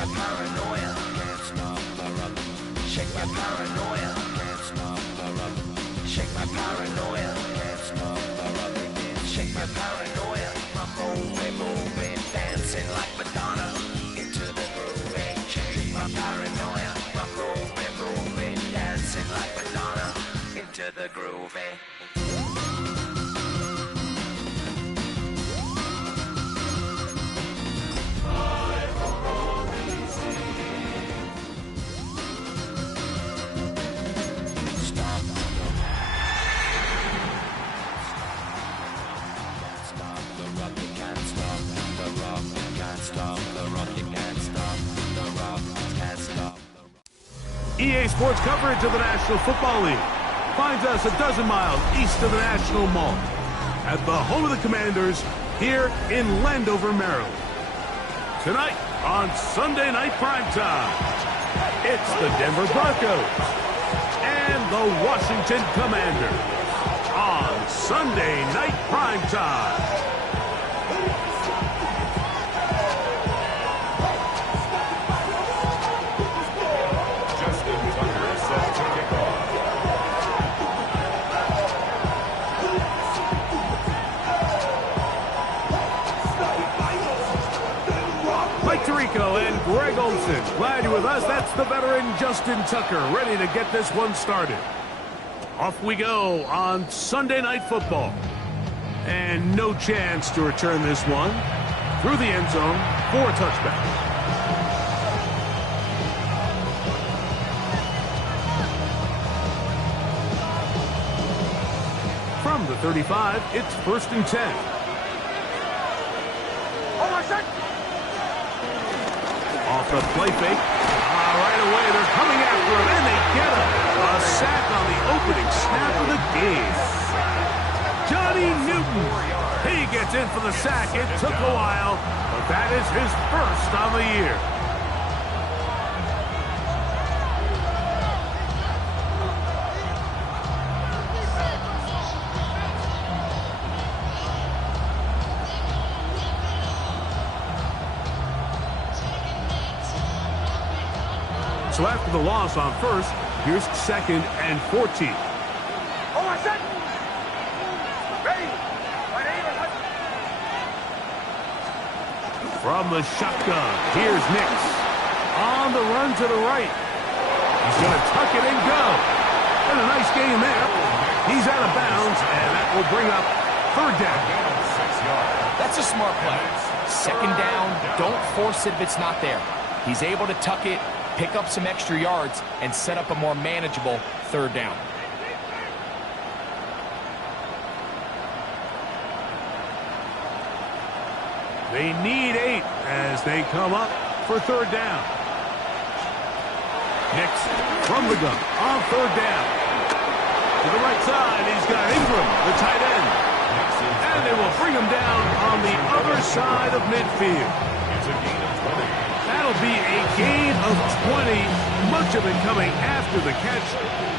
my paranoia, can't stop the rock. Shake my paranoia, can't stop the rock. Shake my paranoia, can't stop the rock. Shake my paranoia, I'm moving, dancing like Madonna into the groove. Shake my paranoia, I'm moving, dancing like Madonna into the groove. EA Sports coverage of the National Football League finds us a dozen miles east of the National Mall at the home of the Commanders here in Landover, Maryland. Tonight on Sunday Night Primetime, it's the Denver Broncos and the Washington Commanders on Sunday Night Primetime. And Greg Olson, glad you're with us. That's the veteran Justin Tucker, ready to get this one started. Off we go on Sunday Night Football. And no chance to return this one through the end zone for a touchback. From the 35, it's 1st and 10. Off the play fake. Right away, they're coming after him, and they get him. A sack on the opening snap of the game. Johnny Newton. He gets in for the sack. It took a while, but that is his first on the year. So after the loss on first, here's 2nd and 14. From the shotgun, here's Nix. On the run to the right. He's going to tuck it and go. And a nice gain there. He's out of bounds, and that will bring up 3rd down. That's a smart play. 2nd down, don't force it if it's not there. He's able to tuck it, pick up some extra yards, and set up a more manageable 3rd down. They need 8 as they come up for 3rd down. Nix from the gun on 3rd down. To the right side, he's got Ingram, the tight end. And they will bring him down on the other side of midfield. That'll be a gain of 20, much of it coming after the catch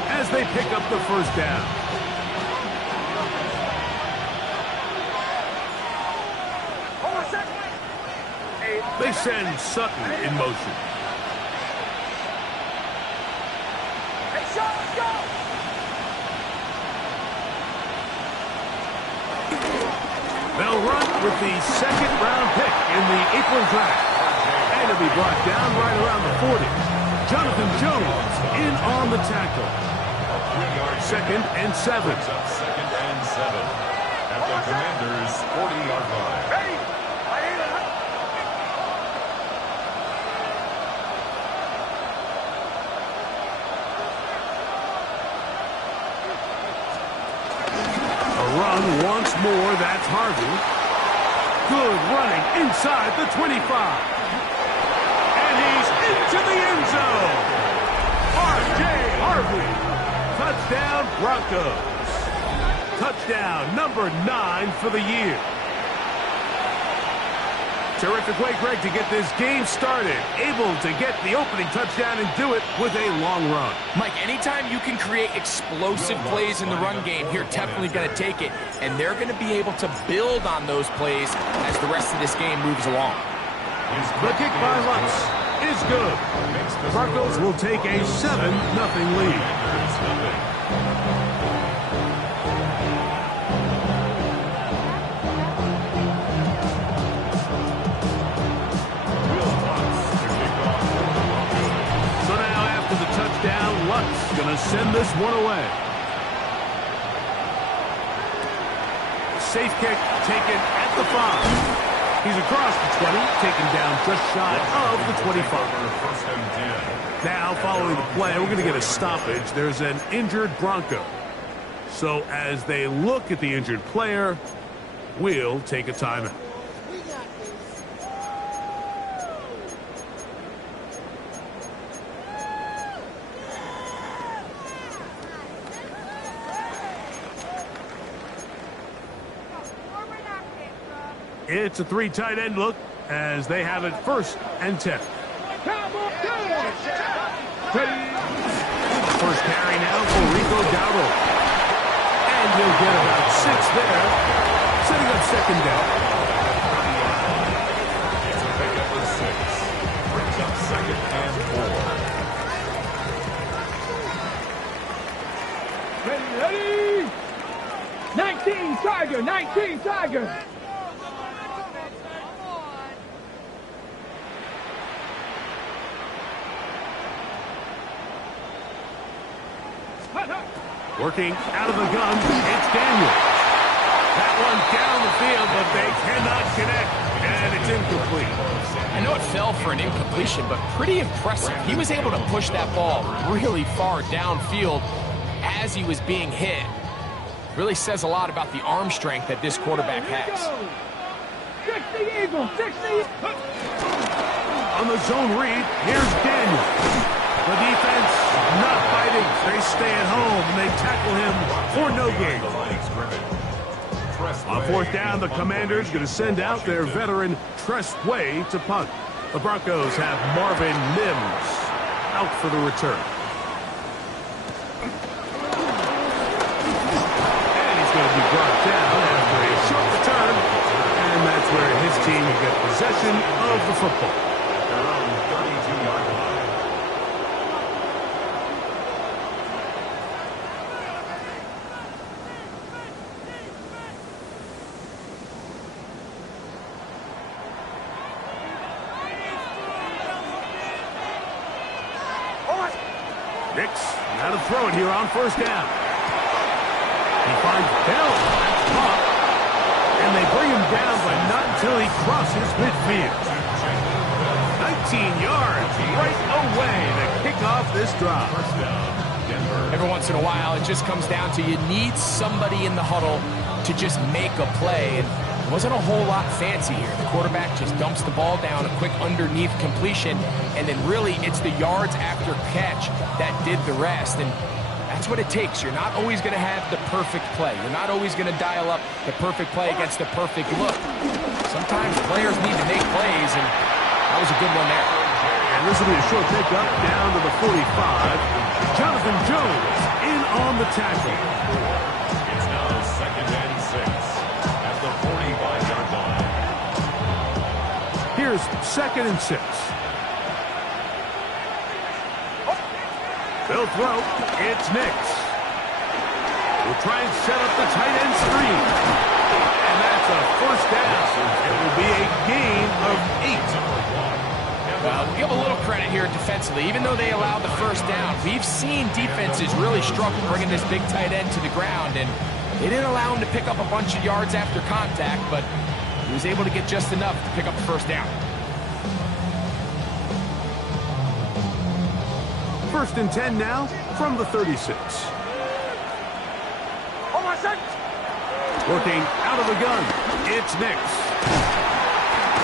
as they pick up the 1st down. They send Sutton in motion. They'll run with the 2nd-round pick in the April draft. And it'll be brought down right around the 40. Jonathan Jones in on the tackle. 2nd and 7. 2nd and 7 at the Commanders' 40-yard line. Ready? A run once more, that's Harvey. Good running inside the 25. Into the end zone. R.J. Harvey. Touchdown, Broncos. Touchdown number 9 for the year. Terrific way, Greg, to get this game started. Able to get the opening touchdown and do it with a long run. Mike, anytime you can create explosive plays in the run game, you're definitely going to take it. And they're going to be able to build on those plays as the rest of this game moves along. The kick by Lutz. is good. The Broncos will take a 7-0 lead. So now after the touchdown, Lutt's going to send this one away. Safe kick taken at the 5. He's across the 20, taken down just shy of the 25. Now, following the play, we're going to get a stoppage. There's an injured Bronco. So as they look at the injured player, we'll take a timeout. It's a 3 tight end look as they have it 1st and 10. First carry now for Rico Dowdle. And he'll get about 6 there, setting up 2nd down. It's a pickup of 6. Brings up 2nd and 4. Ready? 19 Tiger, 19 Tiger. Working out of the gun, it's Daniel. That one down the field, but they cannot connect, and it's incomplete. I know it fell for an incompletion, but pretty impressive. He was able to push that ball really far downfield as he was being hit. Really says a lot about the arm strength that this quarterback has. 60 Eagles, 60. On the zone read, here's Daniel. The defense not fighting. They stay at home, and they tackle him for no gain. On 4th down, the Commanders going to send out their veteran Tress Way to punt. The Broncos have Marvin Mims out for the return. And he's going to be brought down after a short return, and that's where his team will get possession of the football. Their own 32-yard line. Nix, now to throw it here on 1st down. He finds Bell. That's caught. And they bring him down, but not until he crosses midfield. 19 yards right away to kick off this drive. Every once in a while, it just comes down to you need somebody in the huddle to just make a play. And it wasn't a whole lot fancy here. The quarterback just dumps the ball down, a quick underneath completion, and then really it's the yards after catch that did the rest. And that's what it takes. You're not always going to have the perfect play. You're not always going to dial up the perfect play against the perfect look. Sometimes players need to make plays, and that was a good one there. And this will be a short pickup down to the 45. Jonathan Jones in on the tackle. It's now 2nd and 6 at the 45-yard line. Here's 2nd and 6. They'll throw. It's Nix. We'll try and set up the tight end screen. And that's a 1st down. It will be a gain of 8. Well, we'll give a little credit here defensively. Even though they allowed the 1st down, we've seen defenses really struggle bringing this big tight end to the ground, and they didn't allow him to pick up a bunch of yards after contact, but he was able to get just enough to pick up the 1st down. 1st and 10 now from the 36. Working out of the gun, it's Nix.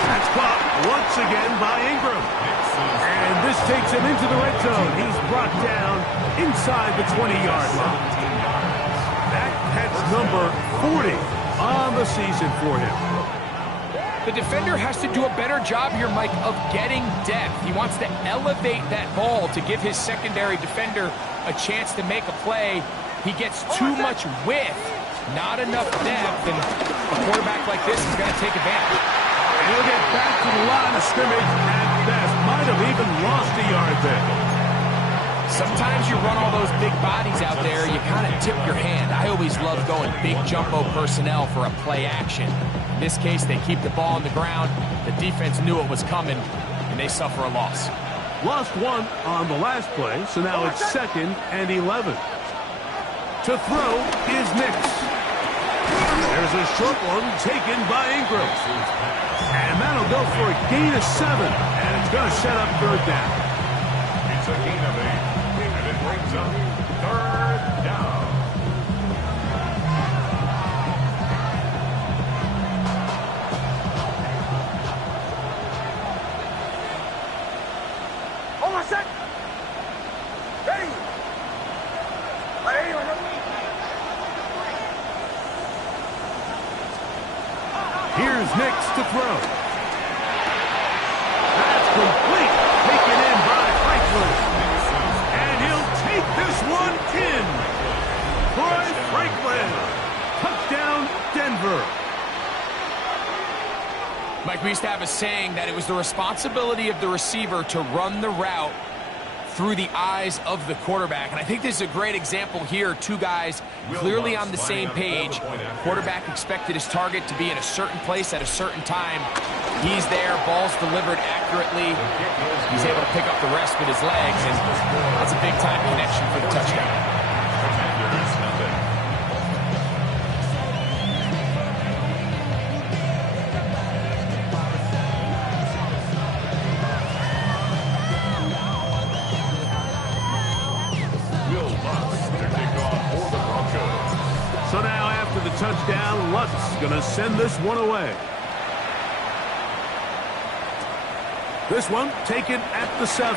That's caught once again by Ingram. And this takes him into the red zone. He's brought down inside the 20-yard line. That catch number 40 on the season for him. The defender has to do a better job here, Mike, of getting depth. He wants to elevate that ball to give his secondary defender a chance to make a play. He gets too much width, not enough depth, and a quarterback like this is going to take advantage. And he'll get back to the line of scrimmage at best. Might have even lost a yard there. Sometimes you run all those big bodies out there, you kind of tip your hand. I always love going big jumbo personnel for a play action. In this case, they keep the ball on the ground. The defense knew it was coming, and they suffer a loss. Lost one on the last play, so now it's 2nd and 11. To throw is Nix. There's a short one taken by Ingram. And that'll go for a gain of 7, and it's going to set up 3rd down. It's a gain of 8, and it brings up 3rd down. Hold on a sec. Ready. Here's Nix to throw. That's complete. Taken in by Franklin. And he'll take this one in. Troy Franklin. Touchdown, Denver. Mike, we used to have a saying that it was the responsibility of the receiver to run the route through the eyes of the quarterback. And I think this is a great example here. Two guys clearly on the same page. Quarterback expected his target to be in a certain place at a certain time. He's there, ball's delivered accurately. He's able to pick up the rest with his legs, and that's a big-time connection for the touchdown. So now after the touchdown, Lutz going to send this one away. This one taken at the 7.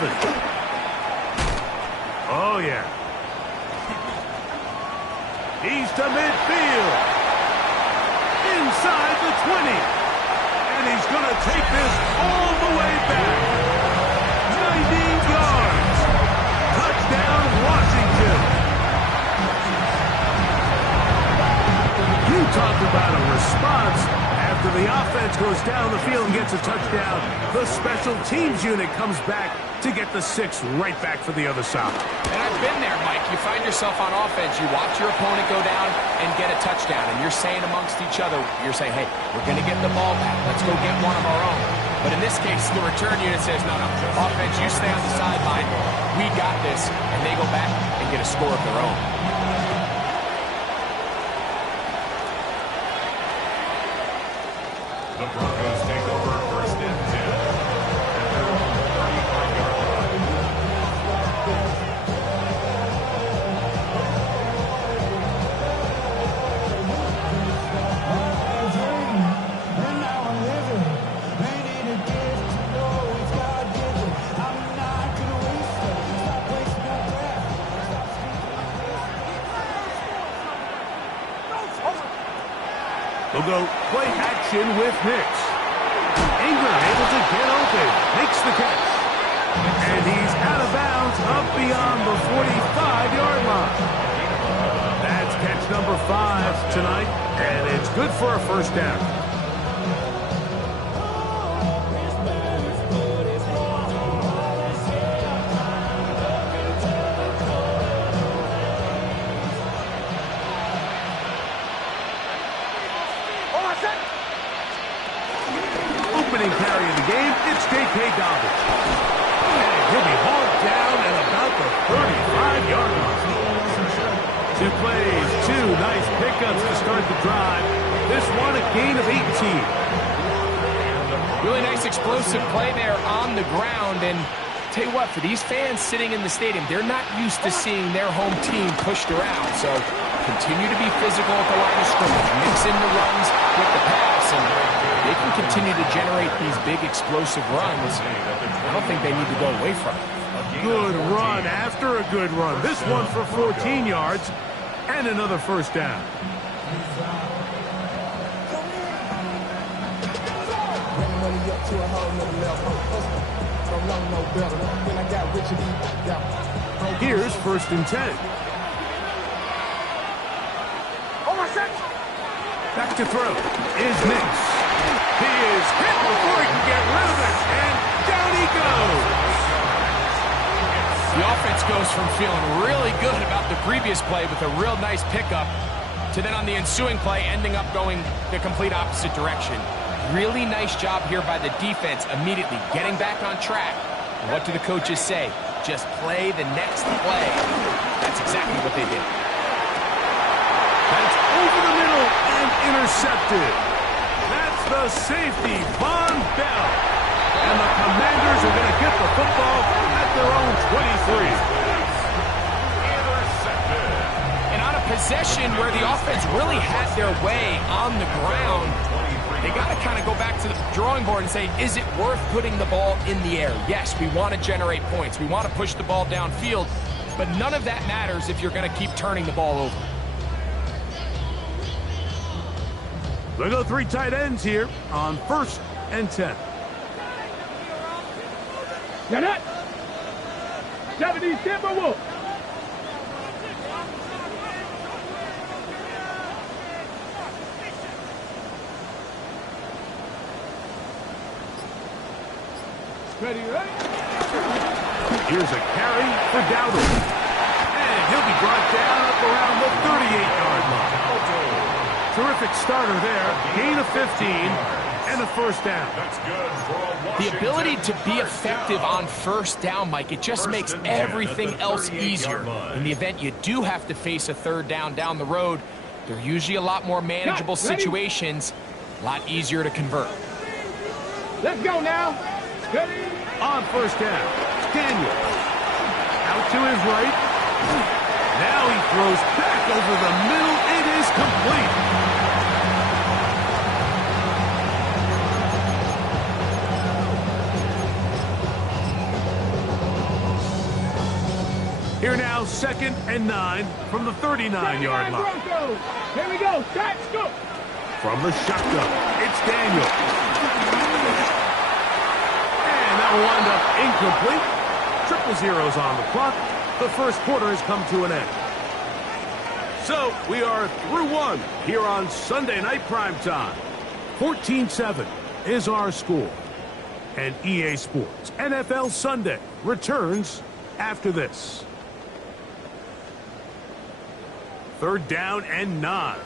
Oh, yeah. He's to midfield. Inside the 20. And he's going to take this all the way back. 90 yards. Touchdown, Washington. You talk about a response. After the offense goes down the field and gets a touchdown, the special teams unit comes back to get the 6 right back for the other side. And I've been there, Mike. You find yourself on offense, you watch your opponent go down and get a touchdown, and you're saying amongst each other, you're saying, hey, we're going to get the ball back. Let's go get one of our own. But in this case, the return unit says, no, offense, you stay on the sideline. We got this. And they go back and get a score of their own. The Broncos take over 1st and 10 at their own 35-yard line. We'll go play action with Nix. Ingram able to get open. Makes the catch. And he's out of bounds up beyond the 45-yard line. That's catch number 5 tonight. And it's good for a 1st down. Opening carry of the game, it's J.K. Dobbins. And he'll be hauled down at about the 35-yard line. 2 plays, 2 nice pickups to start the drive. This one a gain of 18. Really nice explosive play there on the ground. And tell you what, for these fans sitting in the stadium, they're not used to seeing their home team pushed around. So continue to be physical at the line of scrimmage. Mix in the runs with the pass, and they can continue to generate these big explosive runs. I don't think they need to go away from it. Good run after a good run. This one for 14 yards and another 1st down. Here's 1st and 10. Back to throw is Nix. He is hit before he can get rid of it, and down he goes. defense goes from feeling really good about the previous play with a real nice pickup to then on the ensuing play ending up going the complete opposite direction. Really nice job here by the defense immediately getting back on track. And what do the coaches say? Just play the next play. That's exactly what they did. That's over the middle and intercepted. That's the safety, Von Bell. And the Commanders are going to get the football at their own 23. And on a possession where the offense really had their way on the ground, they got to kind of go back to the drawing board and say, is it worth putting the ball in the air? Yes, we want to generate points. We want to push the ball downfield, but none of that matters if you're going to keep turning the ball over. They go 3 tight ends here on 1st and 10. Get it! 70 Timberwolves! Ready, ready? Here's a carry for Dowdle. And he'll be brought down up around the 38-yard line. Terrific starter there. Gain of 15 and a first down. That's good for a Washington. The ability to be effective on first down, Mike, it just makes everything else easier. In the event you do have to face a third down the road, they're usually a lot more manageable situations, a lot easier to convert. Let's go now. Ready? On first down, Daniel. Out to his right. Now he throws back over the middle. It is complete. Here now, 2nd and 9 from the 39-yard line. Broncos. Here we go. Let's go. From the shotgun, it's Daniel. And that will wind up incomplete. Triple zeros on the clock. The first quarter has come to an end. So we are through one here on Sunday Night Primetime. 14-7 is our score. And EA Sports NFL Sunday returns after this. 3rd down and 9.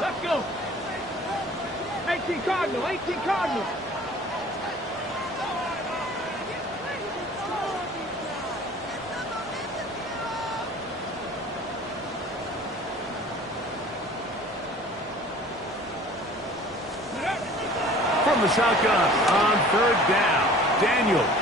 Let's go. 18 Cardinal. 18 Cardinal. From the shotgun on 3rd down, Daniels.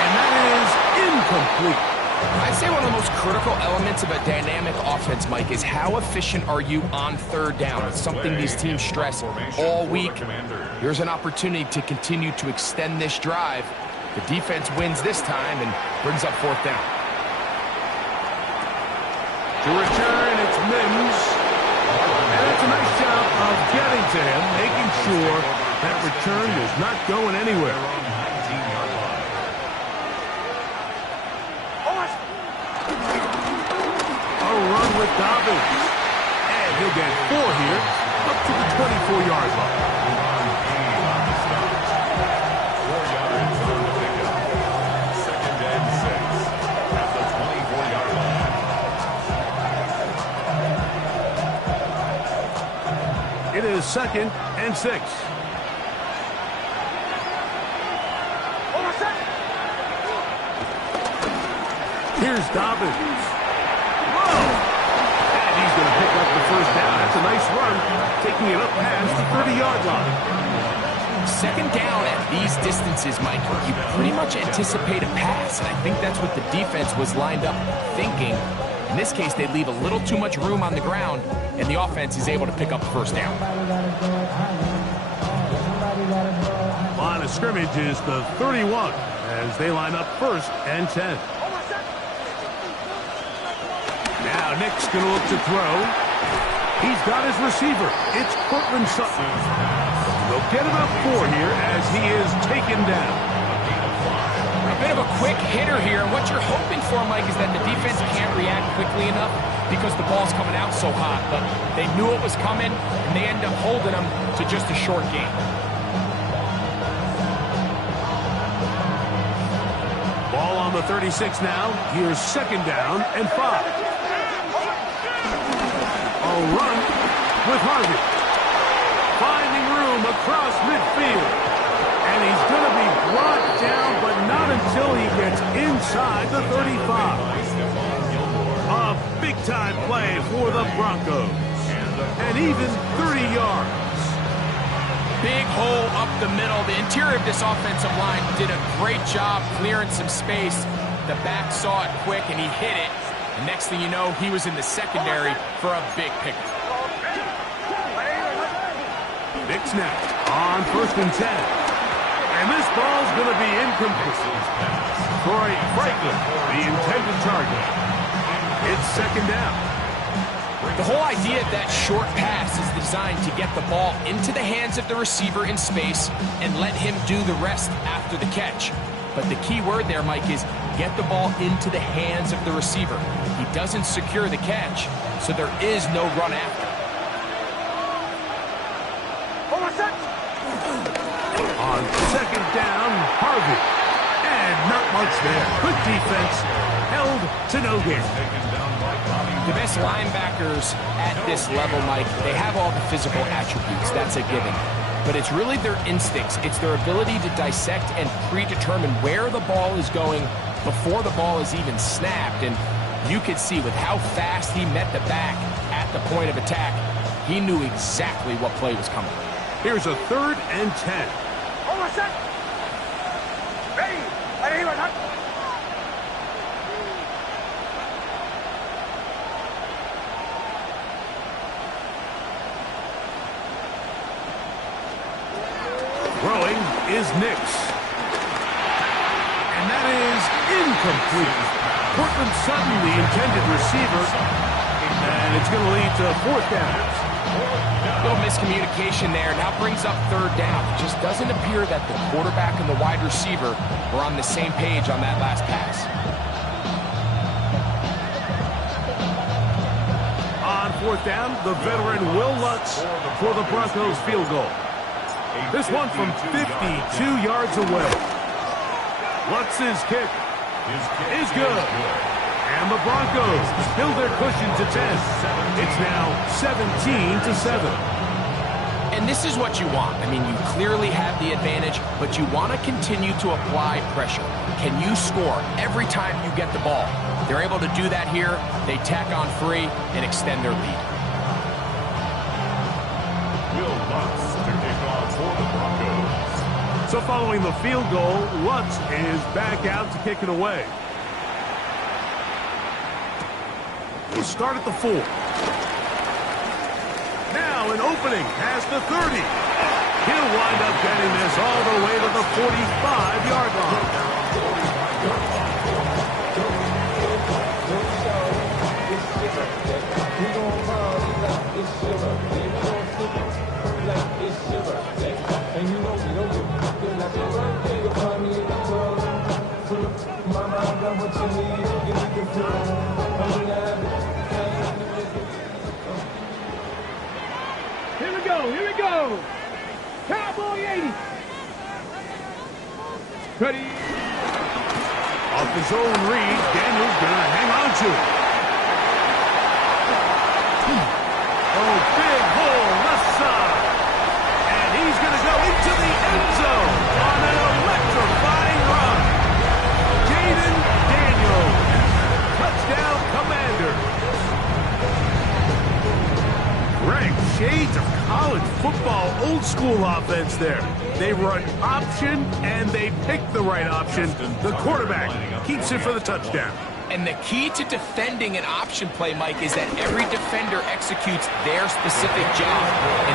And that is incomplete. I'd say one of the most critical elements of a dynamic offense, Mike, is how efficient are you on 3rd down. It's something these teams stress all week. Here's an opportunity to continue to extend this drive. The defense wins this time and brings up 4th down. To return, it's Mims. And that's a nice job of getting to him, making sure that return is not going anywhere. A run with Dobbins. And he'll get 4 here, up to the 24-yard line. 4 yards on the pickup. 2nd and 6 at the 24-yard line. It is 2nd and 6. Here's Dobbins. Whoa! And he's going to pick up the first down. That's a nice run, taking it up past the 30-yard line. 2nd down at these distances, Mike, you pretty much anticipate a pass, and I think that's what the defense was lined up thinking. In this case, they leave a little too much room on the ground, and the offense is able to pick up the first down. Line of scrimmage is the 31 as they line up 1st and 10. Now Nick's going to look to throw. He's got his receiver. It's Cortland Sutton. They'll get about 4 here as he is taken down. A bit of a quick hitter here. What you're hoping for, Mike, is that the defense can't react quickly enough because the ball's coming out so hot. But they knew it was coming, and they end up holding them to just a short game. Ball on the 36 now. Here's second down and 5. A run with Harvey. Finding room across midfield. And he's going to be brought down, but not until he gets inside the 35. A big-time play for the Broncos. And even 30 yards. Big hole up the middle. The interior of this offensive line did a great job clearing some space. The back saw it quick, and he hit it. And next thing you know, he was in the secondary for a big pickup. Big snap on 1st and 10. And this ball's going to be incomplete. Troy Franklin, the intended target. It's second down. The whole idea of that short pass is designed to get the ball into the hands of the receiver in space and let him do the rest after the catch. But the key word there, Mike, is get the ball into the hands of the receiver. He doesn't secure the catch, so there is no run after. On second down, Harvey. And not much there. Good defense. Held to no gain. The best linebackers at this level, Mike, they have all the physical attributes. That's a given. But it's really their instincts. It's their ability to dissect and predetermine where the ball is going before the ball is even snapped. And you could see with how fast he met the back at the point of attack, he knew exactly what play was coming. Here's a 3rd and 10. Throwing is Nix. And that is incomplete. Cortland Sutton, the intended receiver. And it's going to lead to 4th down. A little miscommunication there. Now brings up 3rd down. It just doesn't appear that the quarterback and the wide receiver were on the same page on that last pass. On 4th down, the veteran Will Lutz for the Broncos field goal. This one from 52 yards away. Lutz's kick is good. And the Broncos build their cushion to 10. It's now 17-7. And this is what you want. I mean, you clearly have the advantage, but you want to continue to apply pressure. Can you score every time you get the ball? They're able to do that here. They tack on 3 and extend their lead. Will Lutz to kick off for the Broncos. So following the field goal, Lutz is back out to kick it away. We'll start at the 4. Now an opening past the 30. He'll wind up getting this all the way to the 45-yard line. Here we go. Cowboy 80. Ready. Off his own read, Daniel's gonna hang on to it. Oh, big hole left side. And he's gonna go into the end zone on an electrifying run. Jaden Daniels. Touchdown, Commander. Greg, shades of college football old school offense there. They run option and they pick the right option. The quarterback keeps it for the touchdown. And the key to defending an option play, Mike, is that every defender executes their specific job.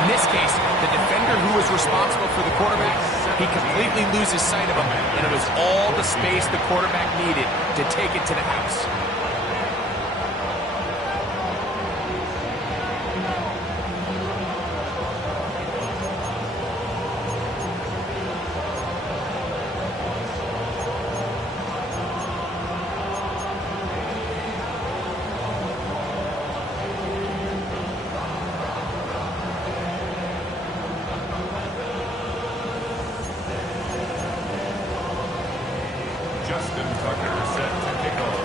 In this case, the defender who was responsible for the quarterback, he completely loses sight of him, and it was all the space the quarterback needed to take it to the house. Justin Tucker set to kick off.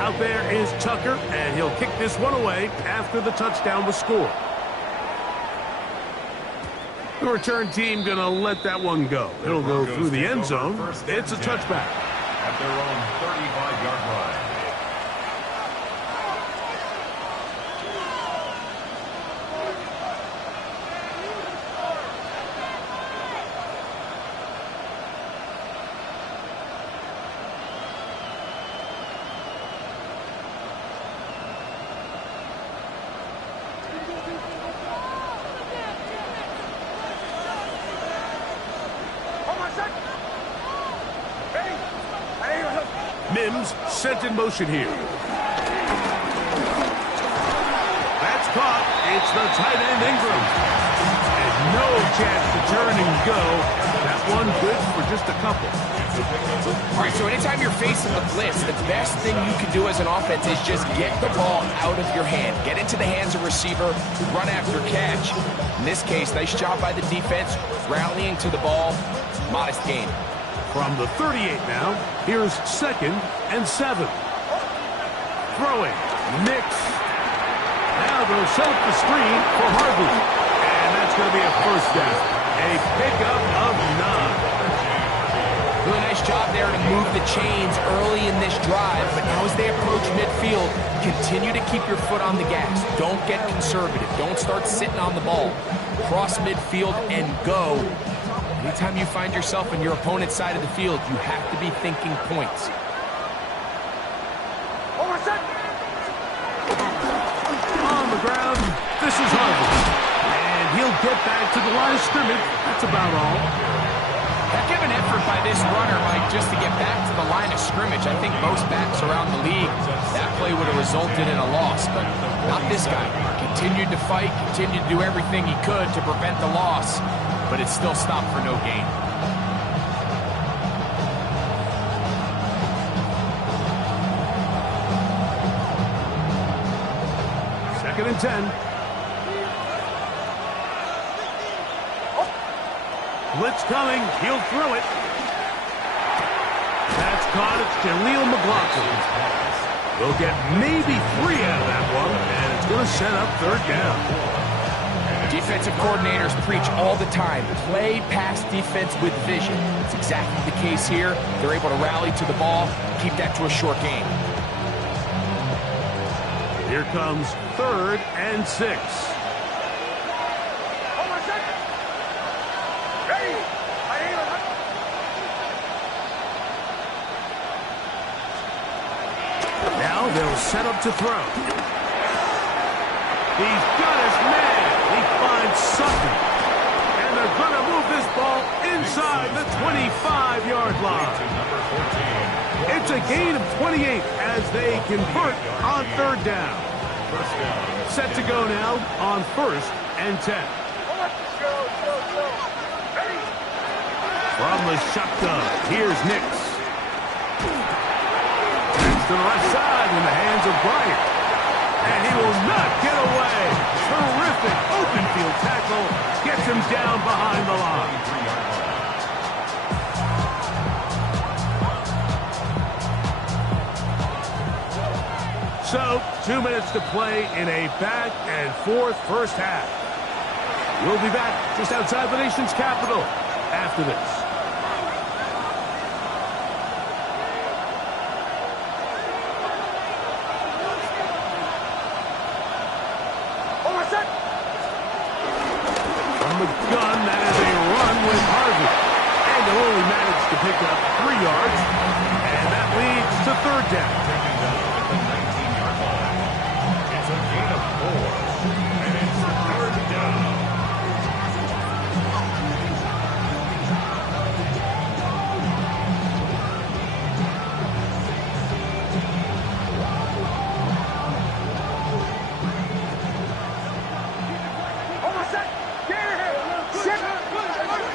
Out there is Tucker, and he'll kick this one away after the touchdown was scored. The return team going to let that one go. It'll go through the end zone. It's a touchback. At their own 35-yard line. Mims sent in motion here. That's caught. It's the tight end Ingram. And no chance to turn and go. That one good for just a couple. All right, so anytime you're facing the blitz, the best thing you can do as an offense is just get the ball out of your hand. Get into the hands of receiver, run after catch. In this case, nice job by the defense, rallying to the ball. Modest gain. From the 38 now, here's 2nd and 7. Throwing, Nix. Now they'll set up the screen for Harvey. And that's going to be a first down. A pickup of 9. Really nice job there to move the chains early in this drive, but now as they approach midfield, continue to keep your foot on the gas. Don't get conservative. Don't start sitting on the ball. Cross midfield and go. Anytime you find yourself on your opponent's side of the field, you have to be thinking points. On the ground, this is Harvey. And he'll get back to the line of scrimmage. That's about all. Heck of an effort by this runner, Mike, just to get back to the line of scrimmage. I think most backs around the league, that play would have resulted in a loss, but not this guy. Continued to fight, continued to do everything he could to prevent the loss, but it still stopped for no gain. Second and 10. Blitz coming. He'll throw it. That's caught. It's Jaleel McLaughlin. We'll get maybe 3 out of that one, and it's going to set up 3rd down. Defensive coordinators preach all the time, play pass defense with vision. It's exactly the case here. They're able to rally to the ball, keep that to a short game. Here comes 3rd and 6. Now they'll set up to throw. He's got his man. He finds something. And they're going to move this ball inside the 25-yard line. It's a gain of 28 as they convert on 3rd down. Set to go now on 1st and 10. From the shotgun, here's Nix. It's to the left side in the hands of Bryant. And he will not get away. Terrific open field tackle. Gets him down behind the line. So, 2 minutes to play in a back and forth first half. We'll be back just outside the nation's capital after this. From the gun, that is a run with Harvey. And he'll only manage to pick up 3 yards. And that leads to 3rd down. It's a gain of 4, and it's 3rd down.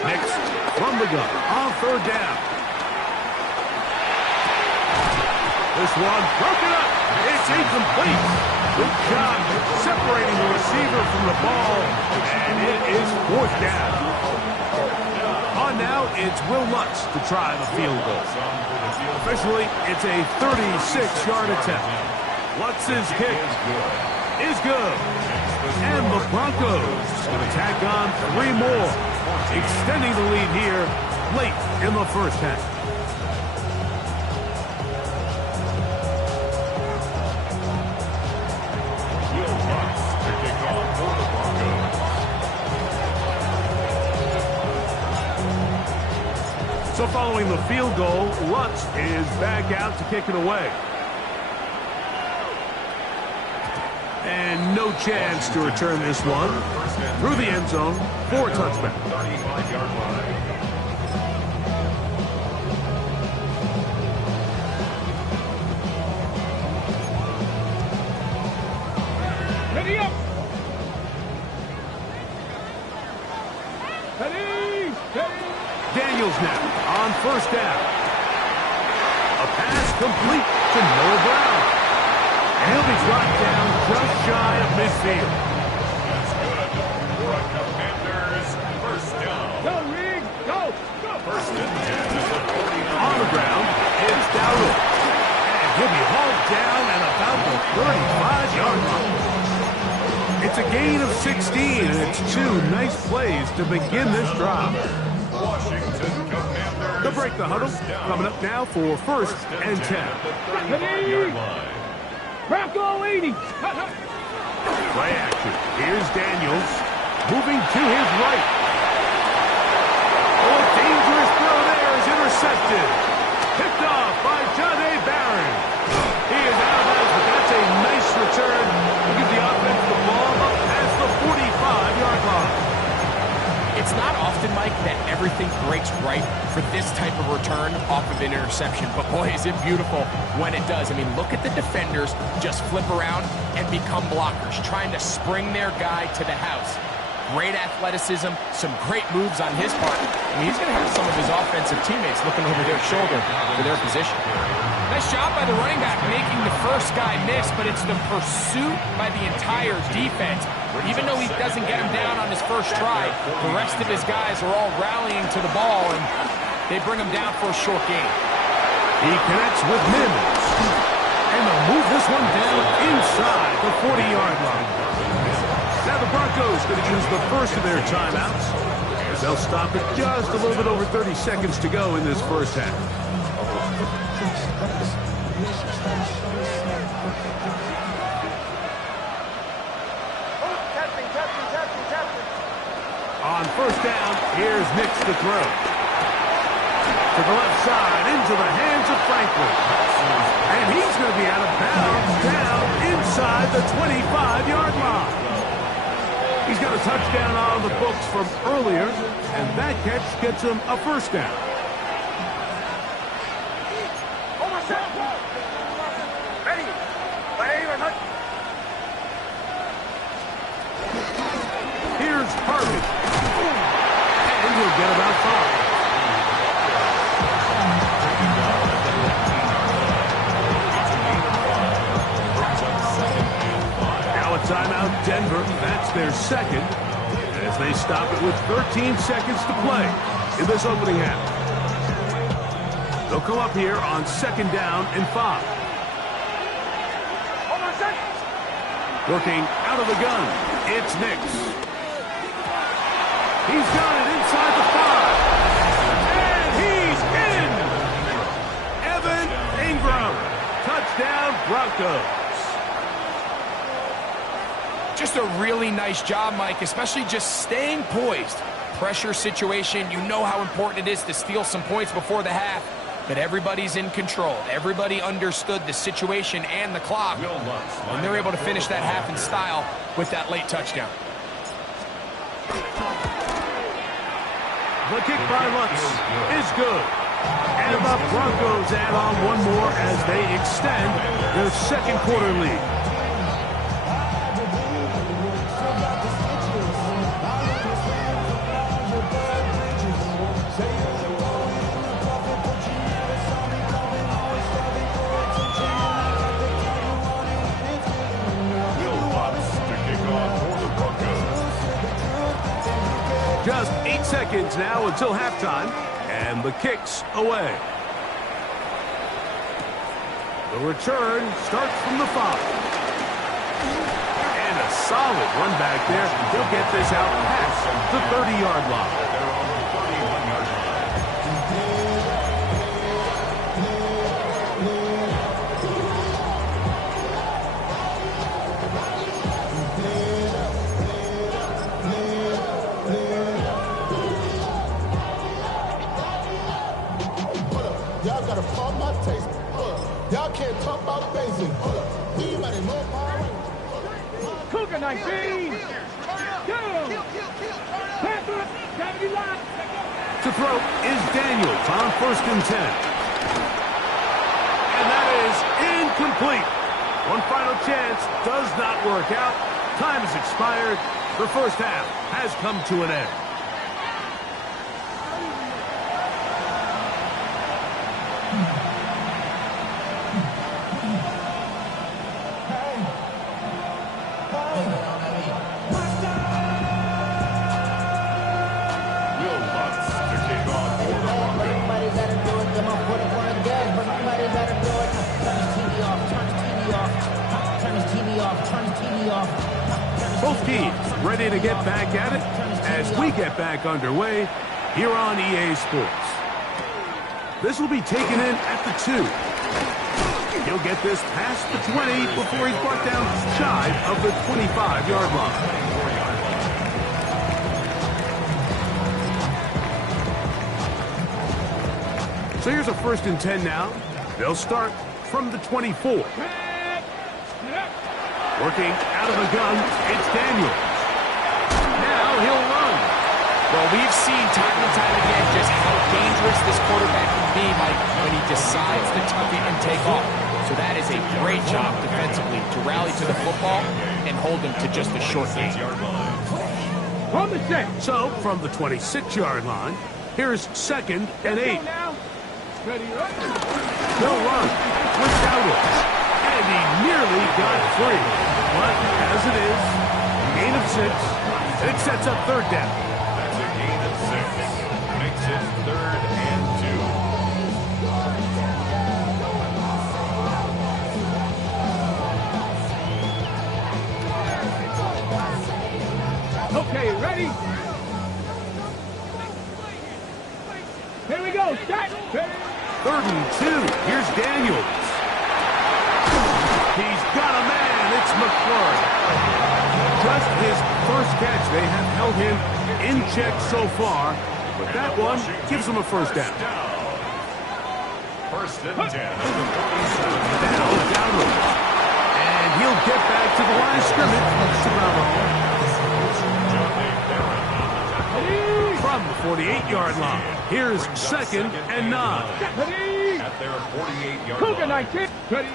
Next, from the gun, on 3rd down. This one broken up. It's incomplete. Good job separating the receiver from the ball, and it is 4th down. On now, it's Will Lutz to try the field goal. Officially, it's a 36-yard attempt. Lutz's kick is good. And the Broncos going to tack on 3 more, extending the lead here late in the first half. So following the field goal, Lutz is back out to kick it away. And no chance to return this one through the end zone for a touchback. 35-yard line. Ready up! Ready! Ready! Daniels now on 1st down. A pass complete to Noah Brown. And he'll be dropped down just shy of midfield. That's good. For a Commanders first down. Go, Rig! Go! Go! First and 10 is the 49. On the ground is Dowdle. And he'll be hauled down at about the 35-yard line. It's a gain of 16, and it's 2 nice plays to begin this drive. Washington Commanders. They'll break the huddle. Coming up now for 1st and 10. 35-yard line. Bronco 80! Play action. Here's Daniels moving to his right. Oh, a dangerous throw there is intercepted. Picked off by John A. Barron. He is out of bounds, but that's a nice return to give the offense the ball up past the 45-yard line. It's not often, Mike, that everything breaks right for this type of return off of an interception. But boy, is it beautiful when it does. I mean, look at the defenders just flip around and become blockers, trying to spring their guy to the house. Great athleticism, some great moves on his part. I mean, he's going to have some of his offensive teammates looking over their shoulder for their position. Nice job by the running back making the first guy miss, but it's the pursuit by the entire defense. Even though he doesn't get him down on his first try, the rest of his guys are all rallying to the ball, and they bring him down for a short gain. He connects with Mims. And they'll move this one down inside the 40-yard line. Now the Broncos going to use the first of their timeouts, as they'll stop it just a little bit over 30 seconds to go in this first half. On 1st down, here's Nix to throw. To the left side, into the hands of Franklin. And he's going to be out of bounds down inside the 25-yard line. He's got a touchdown on the books from earlier, and that catch gets him a 1st down. Here's Harvey. And he'll get about 5. Now a timeout, Denver. That's their second, as they stop it with 13 seconds to play in this opening half. They'll come up here on 2nd down and 5. Working out of the gun, it's Nix. He's got it inside the 5. And he's in! Evan Ingram. Touchdown, Broncos. Just a really nice job, Mike, especially just staying poised. Pressure situation, you know how important it is to steal some points before the half. But everybody's in control. Everybody understood the situation and the clock. And they're able to finish that half in style with that late touchdown. The kick by Lutz is good. And the Broncos add on one more as they extend their 2nd quarter lead. 8 seconds now until halftime, and the kick's away. The return starts from the 5. And a solid run back there. He'll get this out past the 30-yard line. Y'all gotta pump my taste. Y'all can't talk about basic. Anybody know power? Cougar 19. To throw is Daniels on 1st and 10. And that is incomplete. One final chance does not work out. Time has expired. The first half has come to an end. Both teams ready to get back at it as we get back underway here on EA Sports. This will be taken in at the 2. He'll get this past the 20 before he's brought down shy of the 25-yard line. So here's a 1st and 10 now. They'll start from the 24. Working out of the gun, it's Daniels. Now he'll run. Well, we've seen time and time again just how dangerous this quarterback can be, Mike, when he decides to tuck it and take off. So that is a great job defensively to rally to the football and hold him to just a short gain. On the set. So from the 26-yard line, here's 2nd and 8. They'll run with Dowdle. And he nearly got free. But as it is, gain of 6, and it sets up 3rd down. That's a gain of 6. Makes it 3rd and 2. Okay, ready? Here we go. Start. 3rd and 2. Here's Daniels. He's got a man. It's McClure. Just his first catch. They have held him in check so far, but that one gives him a 1st down. 1st and 10. Now Dowdle. And he'll get back to the line of scrimmage. That's about all. From the 48-yard line, here's 2nd and 9. At their 48-yard Cougar line. 19. Ready?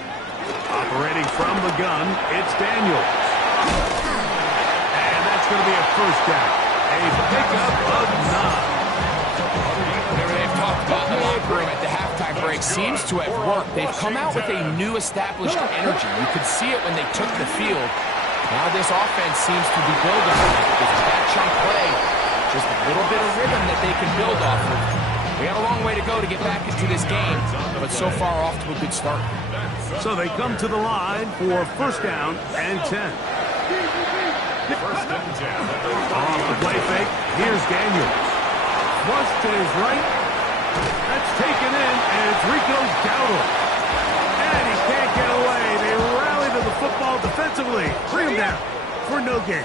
Operating from the gun, it's Daniels. And that's going to be a 1st down. A pickup of 9. They've talked about the locker room at the halftime break. Seems to have worked. They've come out with a new established energy. You could see it when they took the field. Now this offense seems to be building. With that chunk play, just a little bit of rhythm that they can build off of. We got a long way to go to get back into this game, but so far off to a good start. So they come to the line for 1st down and 10. 1st and 10. Off the play fake, here's Daniels. Flush to his right. That's taken in, and it's Rico's Dowdle. And he can't get away. They rally to the football defensively. Bring him down for no gain.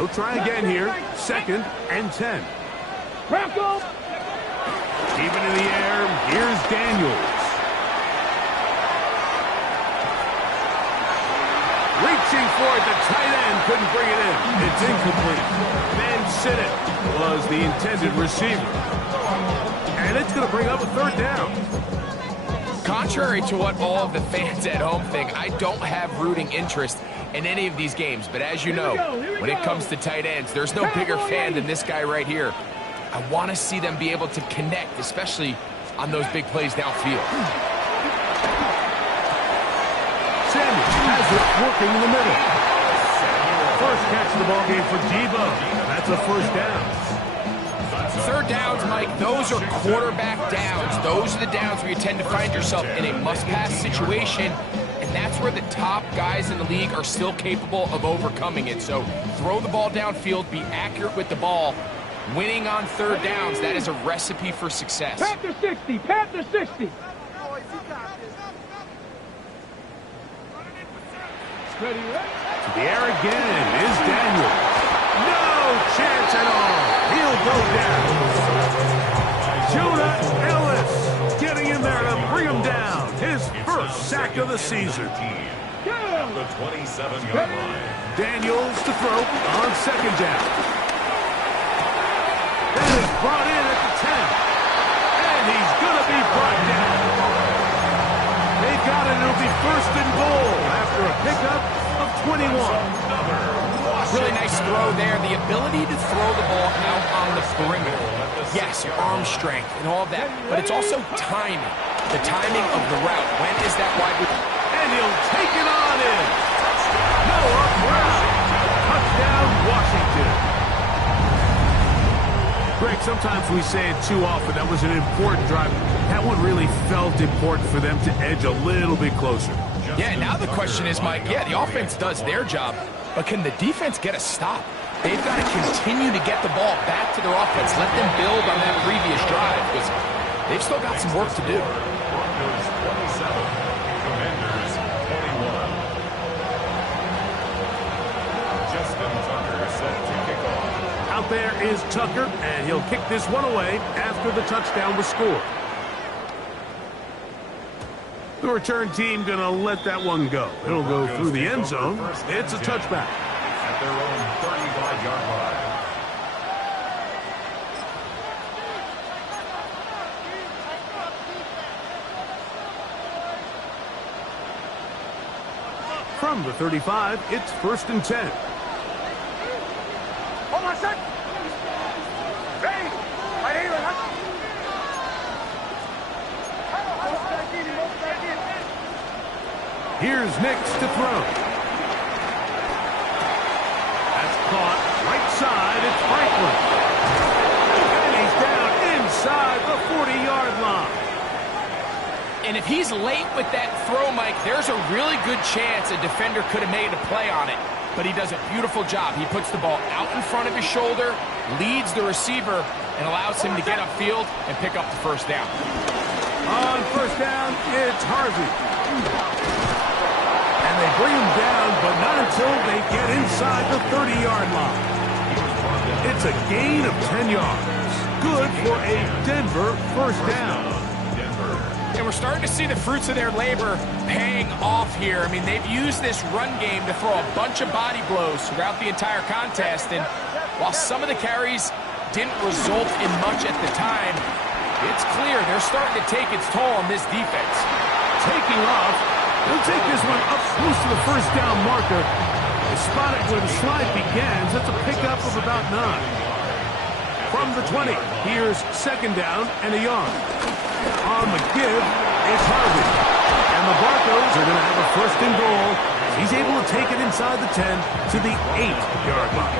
They'll try again here. 2nd and 10. Bronco. Even in the air, here's Daniels. Reaching for it, the tight end couldn't bring it in. It's incomplete. Van Sinnott was the intended receiver. And it's going to bring up a 3rd down. Contrary to what all of the fans at home think, I don't have rooting interest in any of these games. But as you know, when it comes to tight ends, there's no bigger fan than this guy right here. I want to see them be able to connect, especially on those big plays downfield. Samuel has it working in the middle. first catch of the ball game for Debo. That's a first down. Third downs, Mike, those are quarterback downs. Those are the downs where you tend to find yourself in a must-pass situation, and that's where the top guys in the league are still capable of overcoming it. So throw the ball downfield, be accurate with the ball. Winning on third downs, that is a recipe for success. Panther 60, Panther 60. Ready, ready. To the air again is Daniel. No chance at all. He'll go down. Jonah Ellis getting in there to bring him down. His first sack of the season. At the 27-yard line. Daniels to throw on second down. That is brought in at the 10. And he's going to be brought down. They got it. It'll be first and goal after a pickup of 21. Really nice throw there. The ability to throw the ball out on the perimeter. Yes, your arm strength and all of that, but it's also timing. The timing of the route. When is that wide? And he'll take it on in. Noah Brown. Touchdown, Washington. Greg, sometimes we say it too often. That was an important drive. That one really felt important for them to edge a little bit closer. Yeah, now the question is, Mike, yeah, the offense does their job, but can the defense get a stop? They've got to continue to get the ball back to their offense. Let them build on that previous drive because they've still got some work to do. Broncos 27, Commanders 21. Justin Tucker set to kick off. Out there is Tucker, and he'll kick this one away after the touchdown was scored. The return team going to let that one go. It'll go through the end zone. It's a touchback. At their own 35-yard line. From the 35, it's first and 10. Hold on a sec. Ready. Right here, huh? Here's Nix to throw. That's caught right side. It's Franklin. And he's down inside the 40-yard line. And if he's late with that throw, Mike, there's a really good chance a defender could have made a play on it. But he does a beautiful job. He puts the ball out in front of his shoulder, leads the receiver, and allows him to get upfield and pick up the first down. On first down, it's Harvey. And they bring him down, but not until they get inside the 30-yard line. It's a gain of 10 yards. Good for a Denver first down. And we're starting to see the fruits of their labor paying off here. I mean, they've used this run game to throw a bunch of body blows throughout the entire contest. And while some of the carries didn't result in much at the time, it's clear they're starting to take its toll on this defense. Taking off. They'll take this one up close to the first down marker. They spot it where the slide begins. That's a pickup of about 9. From the 20, here's second down and a yard. On the give, it's Harvey. And the Broncos are going to have a first and goal. He's able to take it inside the 10 to the 8-yard line.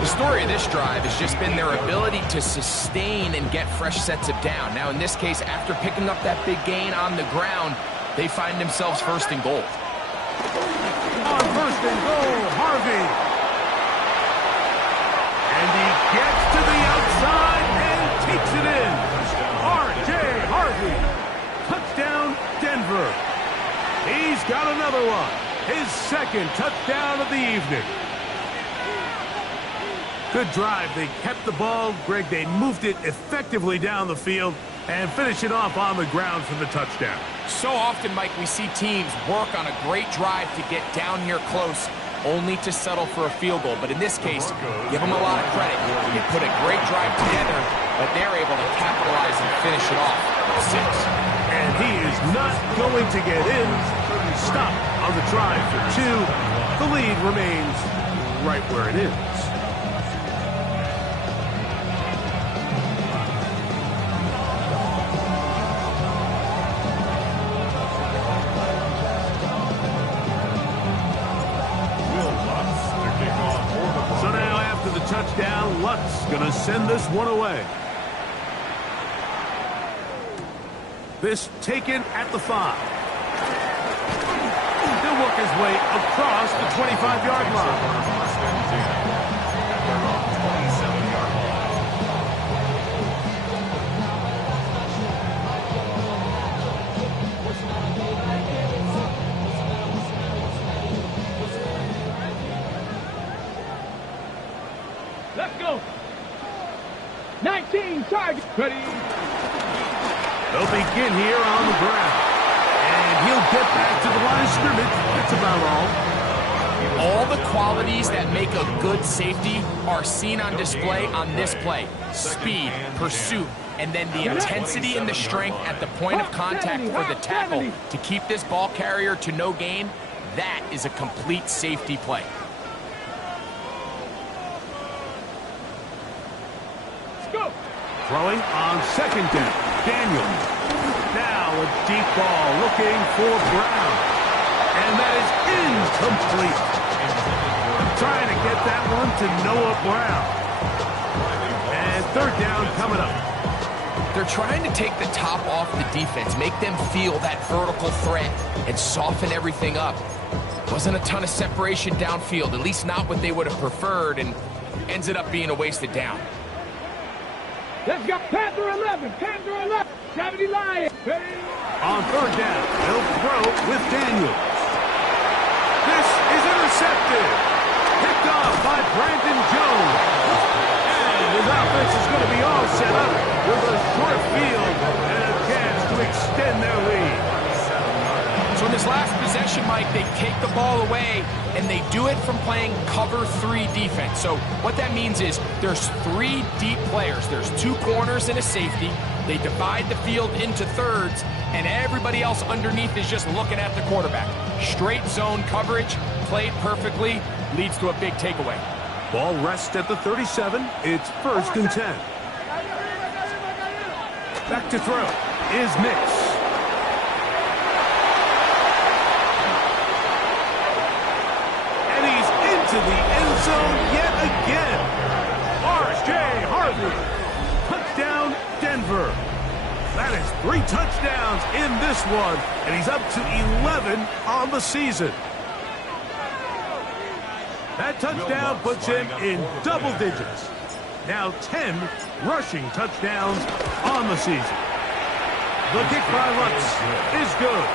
The story of this drive has just been their ability to sustain and get fresh sets of down. Now, in this case, after picking up that big gain on the ground, they find themselves first and goal. On first and goal, Harvey. And he gets to the outside and takes it in. R.J. Harvey. Touchdown, Denver. He's got another one. His second touchdown of the evening. Good drive. They kept the ball. Greg, they moved it effectively down the field and finish it off on the ground for the touchdown. So often, Mike, we see teams work on a great drive to get down here close, only to settle for a field goal. But in this case, give them a lot of credit. They put a great drive together, but they're able to capitalize and finish it off with 6. And he is not going to get in. Stop on the try for 2. The lead remains right where it is. Lutz gonna send this one away. This taken at the 5. He'll work his way across the 25-yard line. First and 10 at their own 27-yard line. Let's go. 19 targets. Ready. They'll begin here on the ground. And he'll get back to the line of scrimmage. That's about all. All the qualities that make a good safety are seen on display on this play. Speed, pursuit, and then the intensity and the strength at the point of contact for the tackle to keep this ball carrier to no gain. That is a complete safety play. Throwing on second down. Daniels. Now a deep ball looking for Brown. And that is incomplete. Trying to get that one to Noah Brown. And third down coming up. They're trying to take the top off the defense, make them feel that vertical threat, and soften everything up. Wasn't a ton of separation downfield, at least not what they would have preferred, and ends it up being a wasted down. Let's go. Panther 11. Panther 11. 70 Lions. On third down, he'll throw with Daniels. This is intercepted. Picked off by Brandon Jones. And his offense is going to be all set up with a short field and a chance to extend their lead. So in this last possession, Mike, they take the ball away, and they do it from playing cover 3 defense. So what that means is there's 3 deep players. There's 2 corners and a safety. They divide the field into thirds, and everybody else underneath is just looking at the quarterback. Straight zone coverage, played perfectly, leads to a big takeaway. Ball rests at the 37. It's first and 10. Back to throw is Nix. To the end zone yet again. R.J. Harvey. Touchdown, Denver. That is 3 touchdowns in this one, and he's up to 11 on the season. That touchdown puts him in double digits. Now 10 rushing touchdowns on the season. The kick by Lutz is good.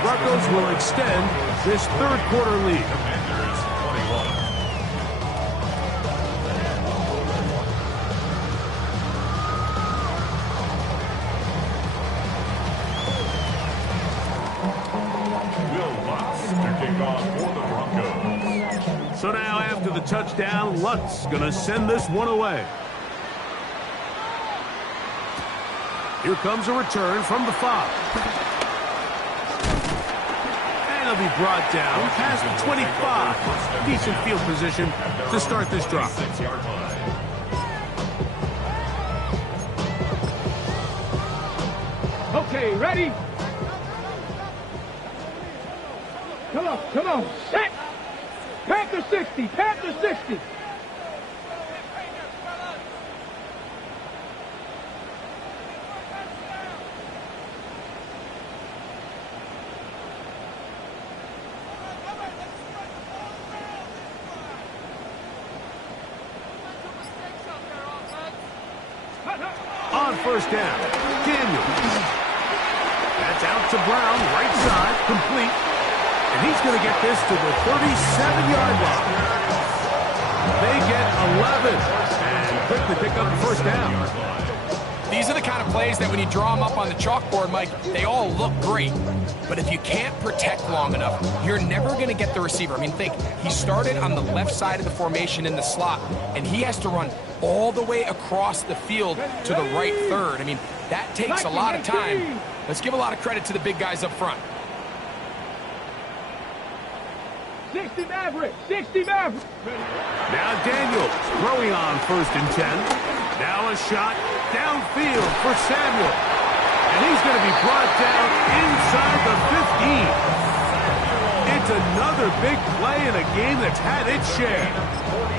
Broncos will extend this third quarter lead. So now after the touchdown, Lutz gonna send this one away. Here comes a return from the 5. And he'll be brought down past the 25. Decent field position to start this drive. Okay, ready? Come on, set! Panther 60, Panther 60. On first down, Daniels. That's out to Brown, right side, complete. And he's going to get this to the 37-yard line. They get 11 and quickly pick up the first down. These are the kind of plays that when you draw them up on the chalkboard, Mike, they all look great. But if you can't protect long enough, you're never going to get the receiver. I mean, think, he started on the left side of the formation in the slot, and he has to run all the way across the field to the right third. I mean, that takes a lot of time. Let's give a lot of credit to the big guys up front. 60 Maverick, 60 Maverick. Now Daniels throwing on first and 10. Now a shot downfield for Samuel. And he's going to be brought down inside the 15. another big play in a game that's had its share.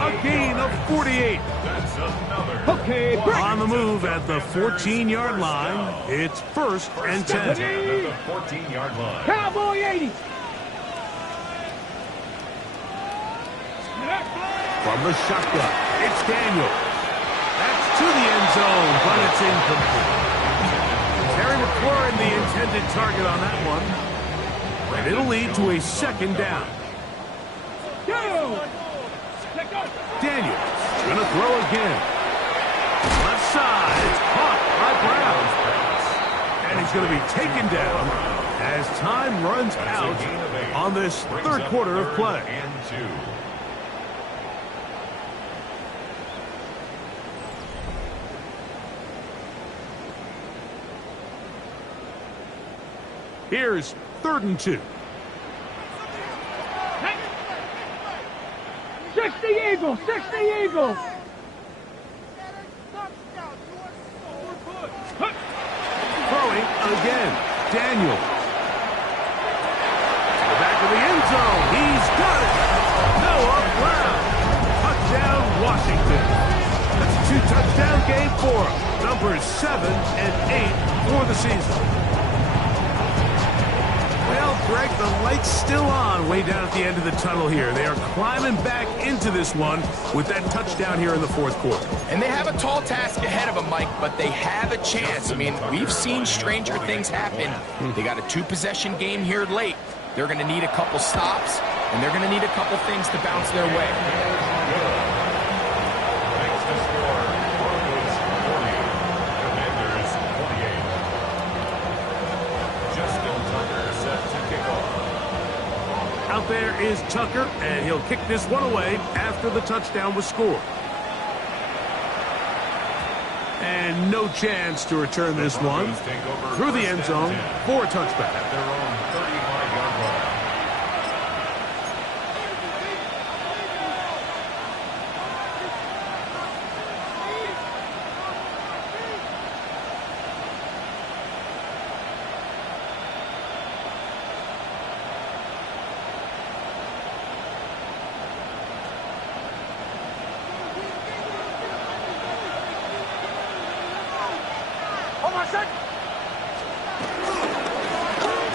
A gain of 48. That's another. Okay, break. On the move at the 14-yard line, it's 1st and 10. At the 14-yard line. Cowboy 80. From the shotgun, it's Daniel. That's to the end zone, but it's incomplete. Terry McLaurin, the intended target on that one. And it'll lead to a 2nd down. Daniels gonna throw again. Left side, it's caught by Brown. And he's gonna be taken down as time runs out on this 3rd quarter of play. And 2. Here's 3rd and 2. 60 Eagles, 60 Eagles. Throwing again. Daniel. To the back of the end zone. He's got it. Noah Brown. Touchdown, Washington. That's a 2-touchdown game for him. Numbers 7 and 8 for the season. Well, Greg, the light's still on way down at the end of the tunnel here. They are climbing back into this one with that touchdown here in the 4th quarter. And they have a tall task ahead of them, Mike, but they have a chance. I mean, we've seen stranger things happen. They got a 2-possession game here late. They're going to need a couple stops, and they're going to need a couple things to bounce their way. Next to score, Broncos 40, Commanders 48. Justin Tucker set to kick off. Out there is Tucker, and he'll kick this one away after the touchdown was scored. And no chance to return this one through the end zone for a touchback. At their own 35-yard line.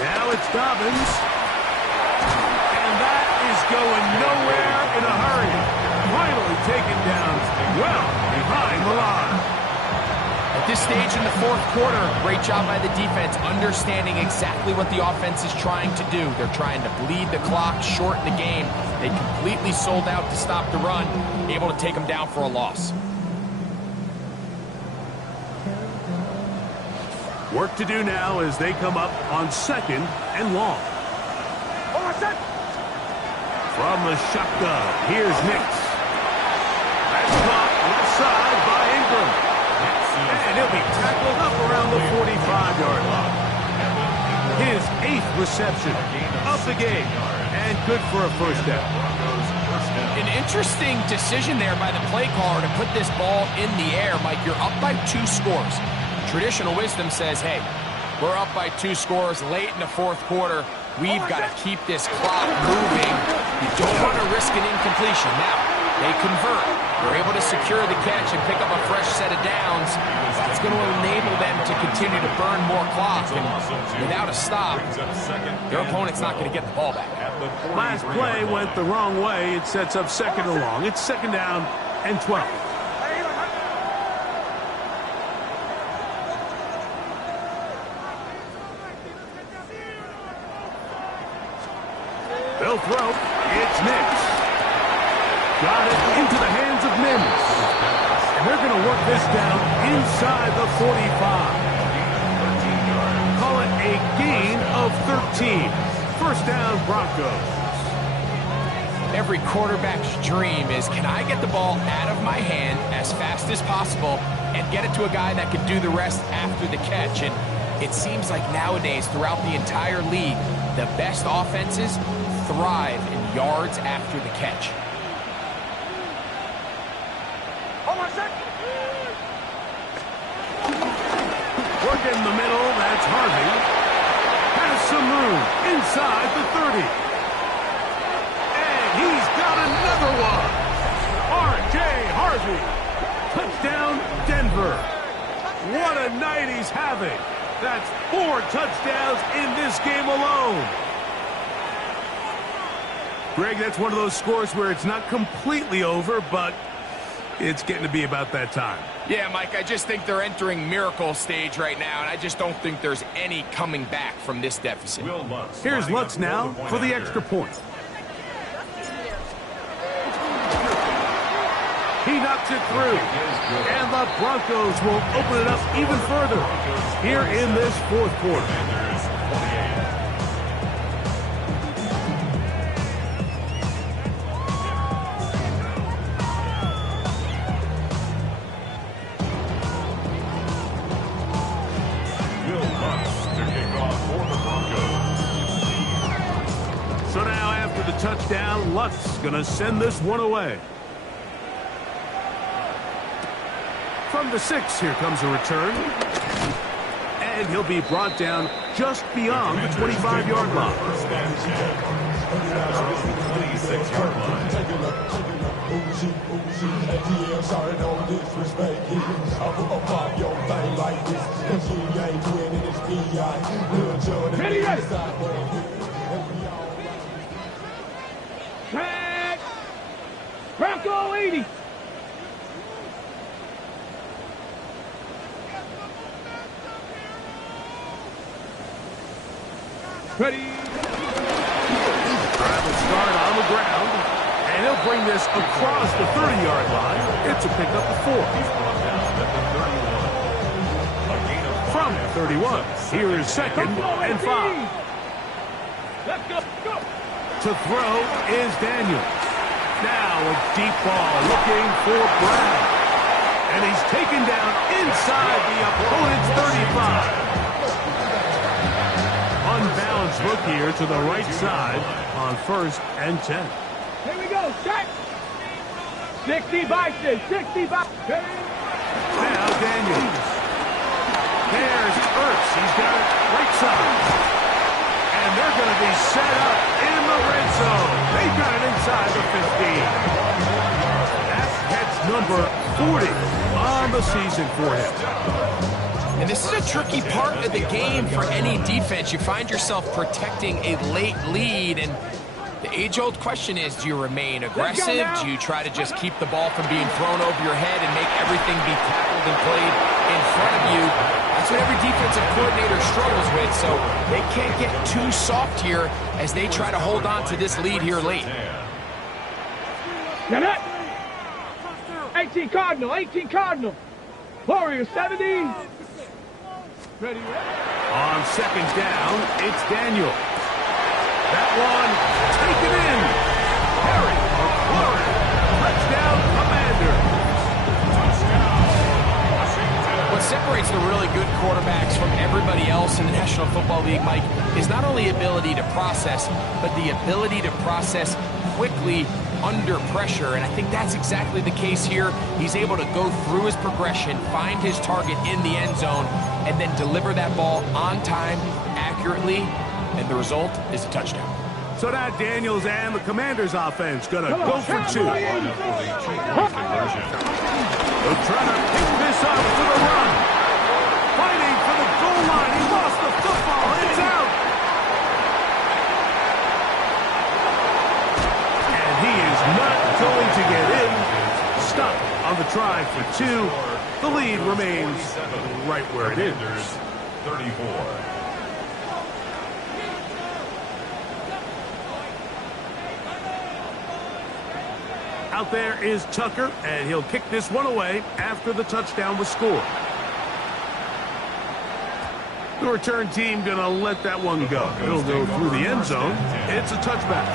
Now it's Dobbins. And that is going nowhere in a hurry. Finally taken down well behind the line. At this stage in the 4th quarter, great job by the defense, understanding exactly what the offense is trying to do. They're trying to bleed the clock, shorten the game. They completely sold out to stop the run, able to take them down for a loss. Work to do now as they come up on 2nd and long. From the shotgun, here's Nix. That's caught left side by Ingram. And he'll be tackled up around the 45-yard line. His 8th reception of the game, and good for a 1st down. An interesting decision there by the play caller to put this ball in the air. Mike, you're up by 2 scores. Traditional wisdom says, hey, we're up by 2 scores late in the 4th quarter. We've got to keep this clock moving. You don't want to risk an incompletion. Now, they convert. They're able to secure the catch and pick up a fresh set of downs. That's going to enable them to continue to burn more clock. And without a stop, their opponent's not going to get the ball back. Last play went the wrong way. It sets up 2nd and long. It's 2nd down and 12. They'll throw. It's Nix. Got it into the hands of Mims. And they're going to work this down inside the 45. Call it a gain of 13. 1st down, Broncos. Every quarterback's dream is, can I get the ball out of my hand as fast as possible and get it to a guy that can do the rest after the catch? And it seems like nowadays, throughout the entire league, the best offenses thrive in yards after the catch. Work in the middle, that's Harvey. Has some room inside the 30. havoc. That's 4 touchdowns in this game alone. Greg, that's one of those scores where it's not completely over, but it's getting to be about that time. Yeah, Mike, I just think they're entering miracle stage right now, and I just don't think there's any coming back from this deficit. Here's Lutz now for the extra point. He knocks it through, and the Broncos will open it up even further here in this fourth quarter. So now after the touchdown, Lutz going to send this one away. From the 6, here comes a return. And he'll be brought down just beyond the 25-yard line. 26-yard line. Ready, ready. Tag. Bronco 80. Ready. Travel start on the ground, and he'll bring this across the 30-yard line. It's a pickup of 4. From 31, here is 2nd and 5. Let's go. Go. To throw is Daniels. Now a deep ball looking for Brown. And he's taken down inside the opponent's 35. Unbalanced look here to the right side on 1st and 10. Here we go. Check. 60 Bison. 60 Bison. Now Daniels. There's Ertz. He's got it right side. And they're going to be set up in the red zone. They've got it inside the 15. That's catch number 40 on the season for him. And this is a tricky part of the game for any defense. You find yourself protecting a late lead, and the age-old question is, do you remain aggressive? Do you try to just keep the ball from being thrown over your head and make everything be tackled and played in front of you? That's what every defensive coordinator struggles with, so they can't get too soft here as they try to hold on to this lead here late. Get it. 18 Cardinal. 18 Cardinal. Warriors 70. Ready, ready. On 2nd down, it's Daniel. That one taken in. Harry McLaurin. Touchdown, Commanders. What separates the really good quarterbacks from everybody else in the National Football League, Mike, is not only ability to process, but the ability to process quickly under pressure, and I think that's exactly the case here. He's able to go through his progression, find his target in the end zone, and then deliver that ball on time, accurately, and the result is a touchdown. So now Daniels and the Commanders offense going to go for 2. They'll try to pick this up to the run. Fighting for the goal line. He lost the football. It's out. And he is not going to get in. Stop on the try for 2. The lead remains right where it is. 34. Out there is Tucker, and he'll kick this one away after the touchdown was scored. The return team going to let that one go. It'll go through the end zone. It's a touchback.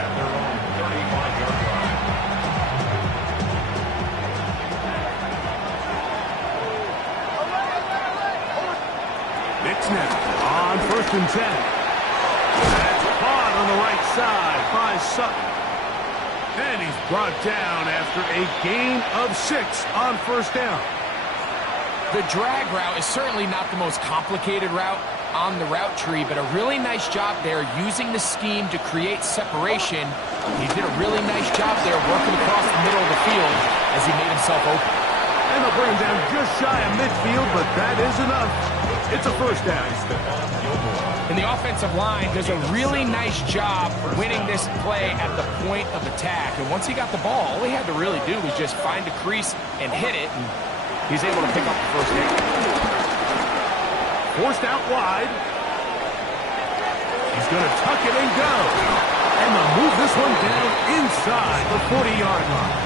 Knicks now on 1st and 10. That's caught on the right side by Sutton. And he's brought down after a gain of 6 on 1st down. The drag route is certainly not the most complicated route on the route tree, but a really nice job there using the scheme to create separation. He did a really nice job there working across the middle of the field as he made himself open. And they'll bring him down just shy of midfield, but that is enough. It's a first down. And the offensive line does a really nice job winning this play at the point of attack. And once he got the ball, all he had to really do was just find a crease and hit it. And he's able to pick up the first down. Forced out wide. He's going to tuck it and go. And they'll move this one down inside the 40-yard line.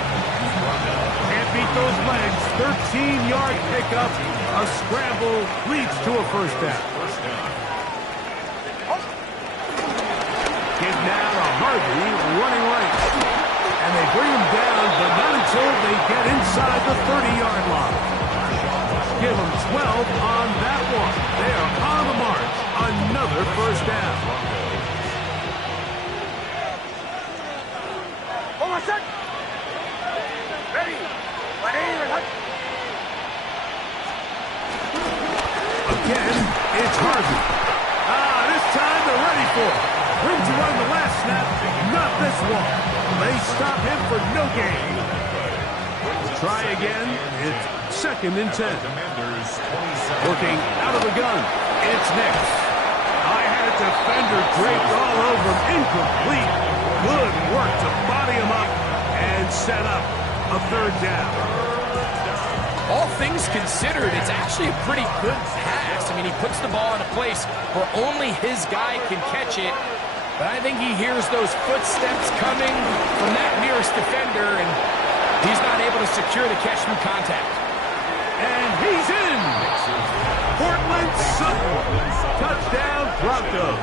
Can't beat those legs. 13-yard pickup. A scramble leads to a first down. Give now to Harvey running right. And they bring him down, but not until they get inside the 30-yard line. Give them 12 on that one. They are on the march. Another first down. Hold on, set. Ready. Again, it's Harvey. This time they're ready for it. Room to run the last snap, not this one. They stop him for no gain. Try again. It's 2nd and 10. Working out of the gun. It's next. I had a defender draped all over him. Incomplete. Good work to body him up and set up a third down. All things considered, it's actually a pretty good pass. I mean, he puts the ball in a place where only his guy can catch it. But I think he hears those footsteps coming from that nearest defender, and he's not able to secure the catch through contact. And he's in. Portland Sutton. Touchdown, Broncos.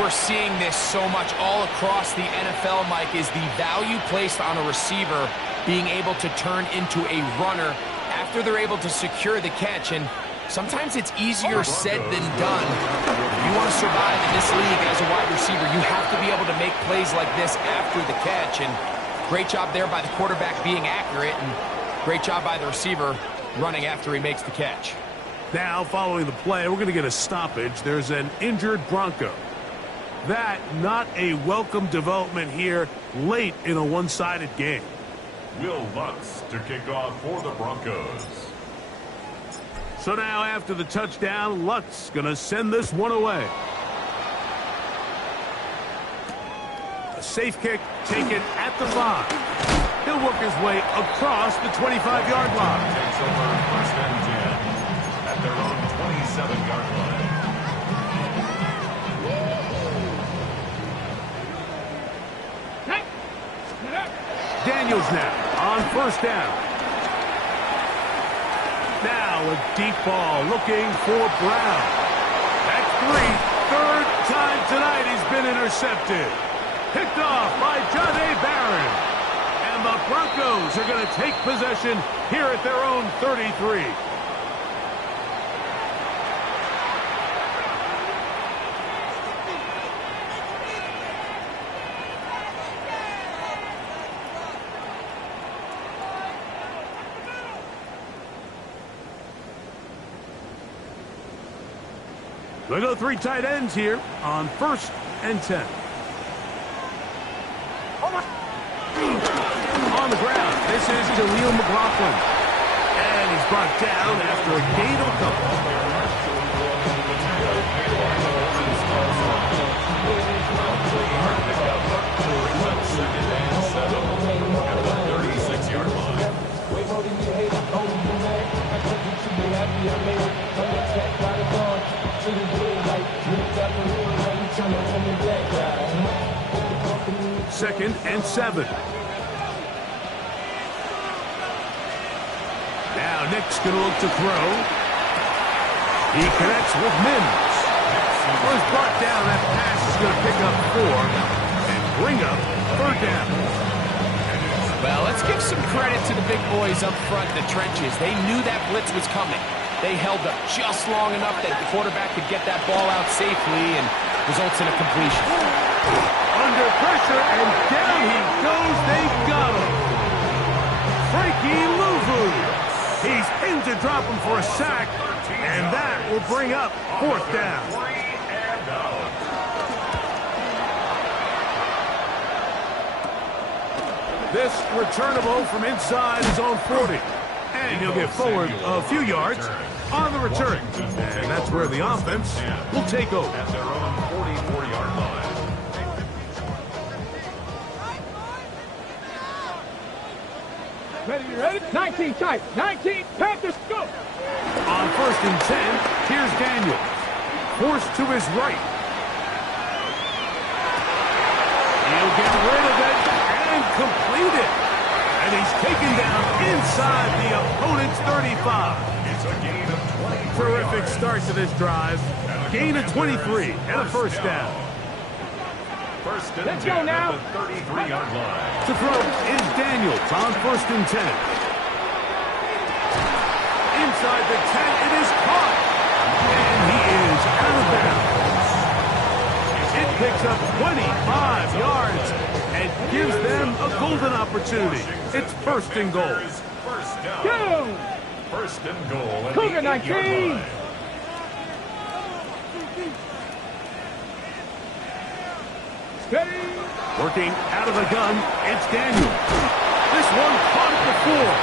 We're seeing this so much all across the NFL, Mike, is the value placed on a receiver being able to turn into a runner after they're able to secure the catch. And sometimes it's easier said than done. If you want to survive in this league as a wide receiver, you have to be able to make plays like this after the catch. And great job there by the quarterback being accurate, and great job by the receiver running after he makes the catch. Now, following the play, we're going to get a stoppage. There's an injured Bronco. That, not a welcome development here late in a one-sided game. Will Lutz to kick off for the Broncos. So now, after the touchdown, Lutz going to send this one away. A safe kick taken at the 5. He'll work his way across the 25-yard line. Takes over 1st and 10 at their own 27-yard line. Daniels now on 1st down. Now a deep ball looking for Brown. That's 3. 3rd time tonight he's been intercepted. Picked off by Jahdae Barron. And the Broncos are going to take possession here at their own 33. They go 3 tight ends here on 1st and 10. On the ground, this is Jaleel McLaughlin. And he's brought down after a gain of a couple. Second and 7. Now Nick's going to look to throw. He connects with Mims. Was brought down. That pass is going to pick up 4 and bring up 3rd down. Well, let's give some credit to the big boys up front in the trenches. They knew that blitz was coming. They held up just long enough that the quarterback could get that ball out safely, and results in a completion. Under pressure, and down he goes. They've got him. Frankie Louvu. He's in to drop him for a sack, and that will bring up 4th down. This returnable from inside his own 40. And he'll get forward a few yards on the return. And that's where the offense will take over. At their own 44-yard line. Ready? 19 tight. 19. Panthers, go. On 1st and 10, here's Daniels. Forced to his right. He'll get rid of it and complete it. And he's taken down inside the opponent's 35. It's a gain of 20. Terrific start to this drive. Gain of 23 and a first down. First and Let's 10 go now. at the 33-yard line. To throw is Daniels on 1st and 10. Inside the 10, it is caught. And he is out of bounds. It picks up 25 yards and gives them a golden opportunity. It's 1st and goal. First down. Go. First and goal. At Cougar the 8-yard 19. line. Ready. Working out of the gun, it's Daniel. This one caught it before.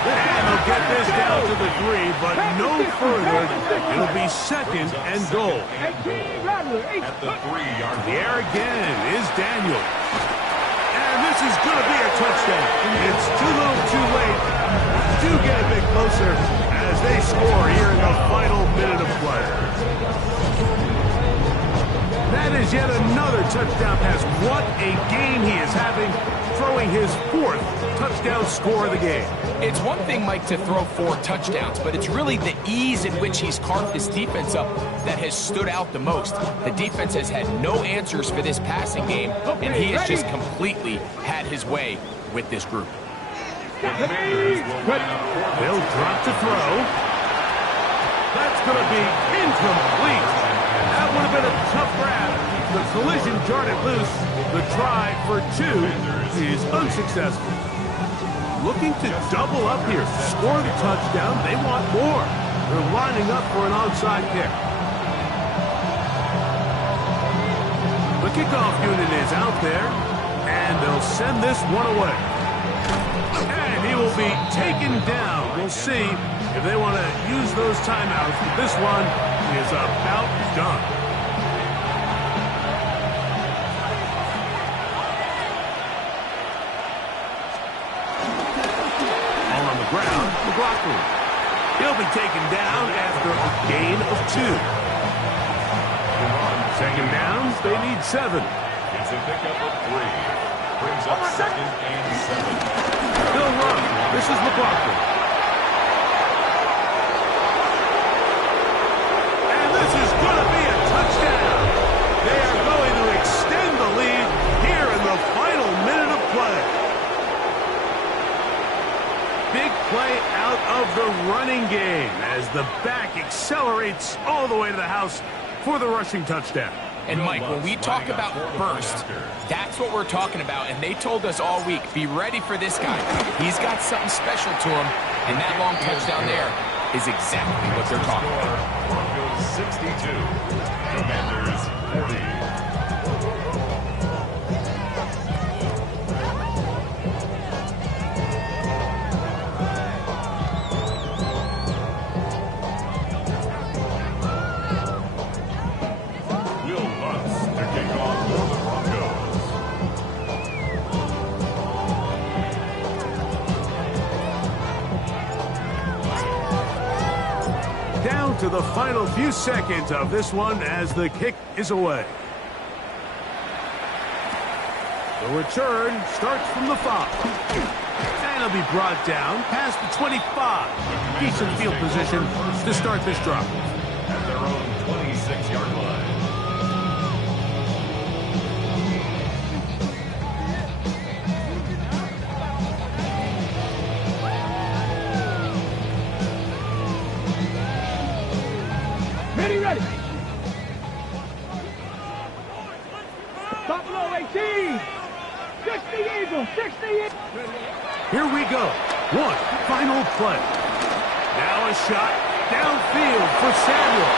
And they'll get this down to the 3, but no further. It'll be 2nd and goal. 18. Rattler. 8. At the 3-yard The air again is Daniel. And this is going to be a touchdown. It's too little too late. Do get a bit closer as they score here in the final minute of play. That is yet another touchdown pass. What a game he is having, throwing his 4th touchdown score of the game. It's one thing, Mike, to throw 4 touchdowns, but it's really the ease in which he's carved this defense up that has stood out the most. The defense has had no answers for this passing game, and he has just completely had his way with this group. They'll drop to throw. That's going to be incomplete. That would have been a tough grab. The collision jarred it loose. The try for 2 is unsuccessful. Looking to double up here. Score the touchdown. They want more. They're lining up for an onside kick. The kickoff unit is out there, and they'll send this one away. And he will be taken down. We'll see if they want to use those timeouts, but this one is about done. All on the ground, McLaughlin. He'll be taken down after a gain of 2. 2nd down, they need 7. It's a pickup of 3. Brings up 2nd and 7. They'll run. This is McLaughlin. And this is going to be a touchdown. They are going to extend the lead here in the final minute of play. Big play out of the running game as the back accelerates all the way to the house for the rushing touchdown. And, Mike, when we talk about burst, that's what we're talking about. And they told us all week, be ready for this guy. He's got something special to him. And that long touchdown there is exactly what they're talking about. Broncos 62. Commanders 40. To the final few seconds of this one as the kick is away. The return starts from the 5. And it'll be brought down past the 25. Decent field position to start this drive. At their own 26-yard line. Ready. Buffalo 18. 60 Eagles. 60 Eagles. Here we go. One final play. Now a shot downfield for Samuel.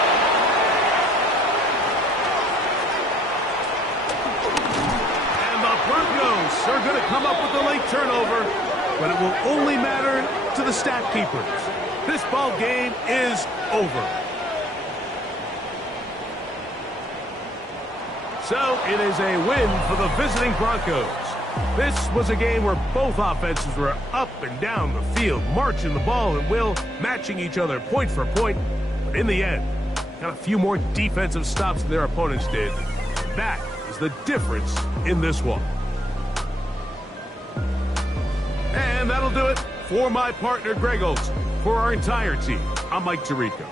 And the Broncos are going to come up with a late turnover. but it will only matter to the stat keepers. This ball game is over. So it is a win for the visiting Broncos. This was a game where both offenses were up and down the field, marching the ball at will, matching each other point for point. But in the end, got a few more defensive stops than their opponents did. That is the difference in this one. And that'll do it for my partner, Greg Olson. For our entire team, I'm Mike Tirico.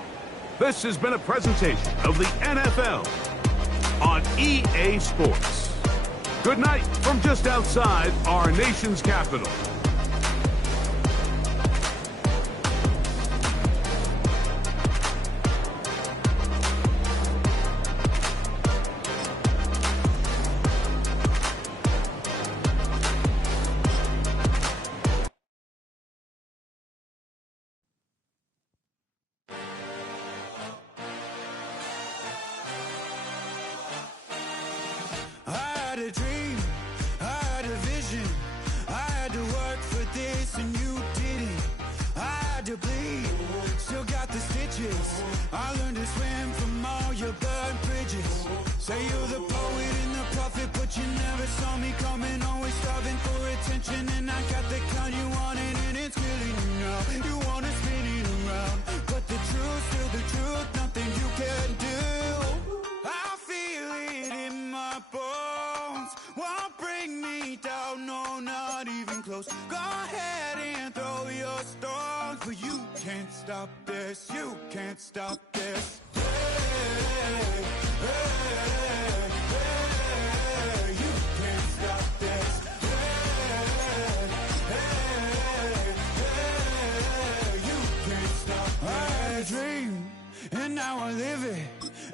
This has been a presentation of the NFL on EA Sports. Good night from just outside our nation's capital. Dream, I had a vision, I had to work for this and you didn't. I had to bleed, still got the stitches. I learned to swim from all your burned bridges. Say you're the poet and the prophet, but you never saw me coming. Always starving for attention, and I got the kind you wanted, and it's killing you now. You wanna spin it around, but the truth's still the truth, nothing you can do. I feel it in my bones, won't bring me down, no, not even close. Go ahead and throw your stones, but you can't stop this, you can't stop this. Hey, hey, hey, you can't stop this. Hey, hey, hey, you can't stop this. I had a dream, and now I live it.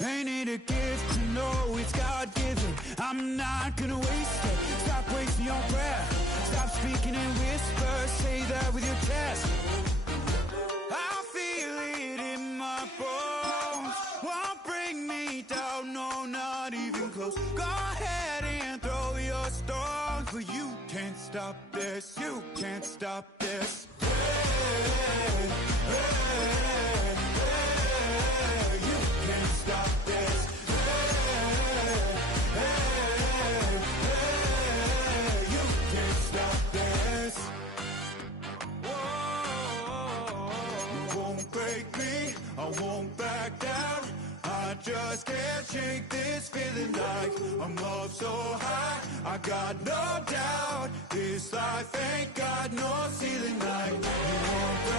Ain't it a gift to know it's God-given? I'm not gonna waste it. Stop wasting your breath. Stop speaking in whispers. Say that with your chest. I feel it in my bones, won't bring me down, no, not even close. Go ahead and throw your stones, but you can't stop this, you can't stop this. Hey, hey, hey, you can't stop this. Hey, hey, you can't stop this. Whoa, you won't break me, I won't back down. I just can't shake this feeling like I'm up so high. I got no doubt, this life ain't got no ceiling like you won't break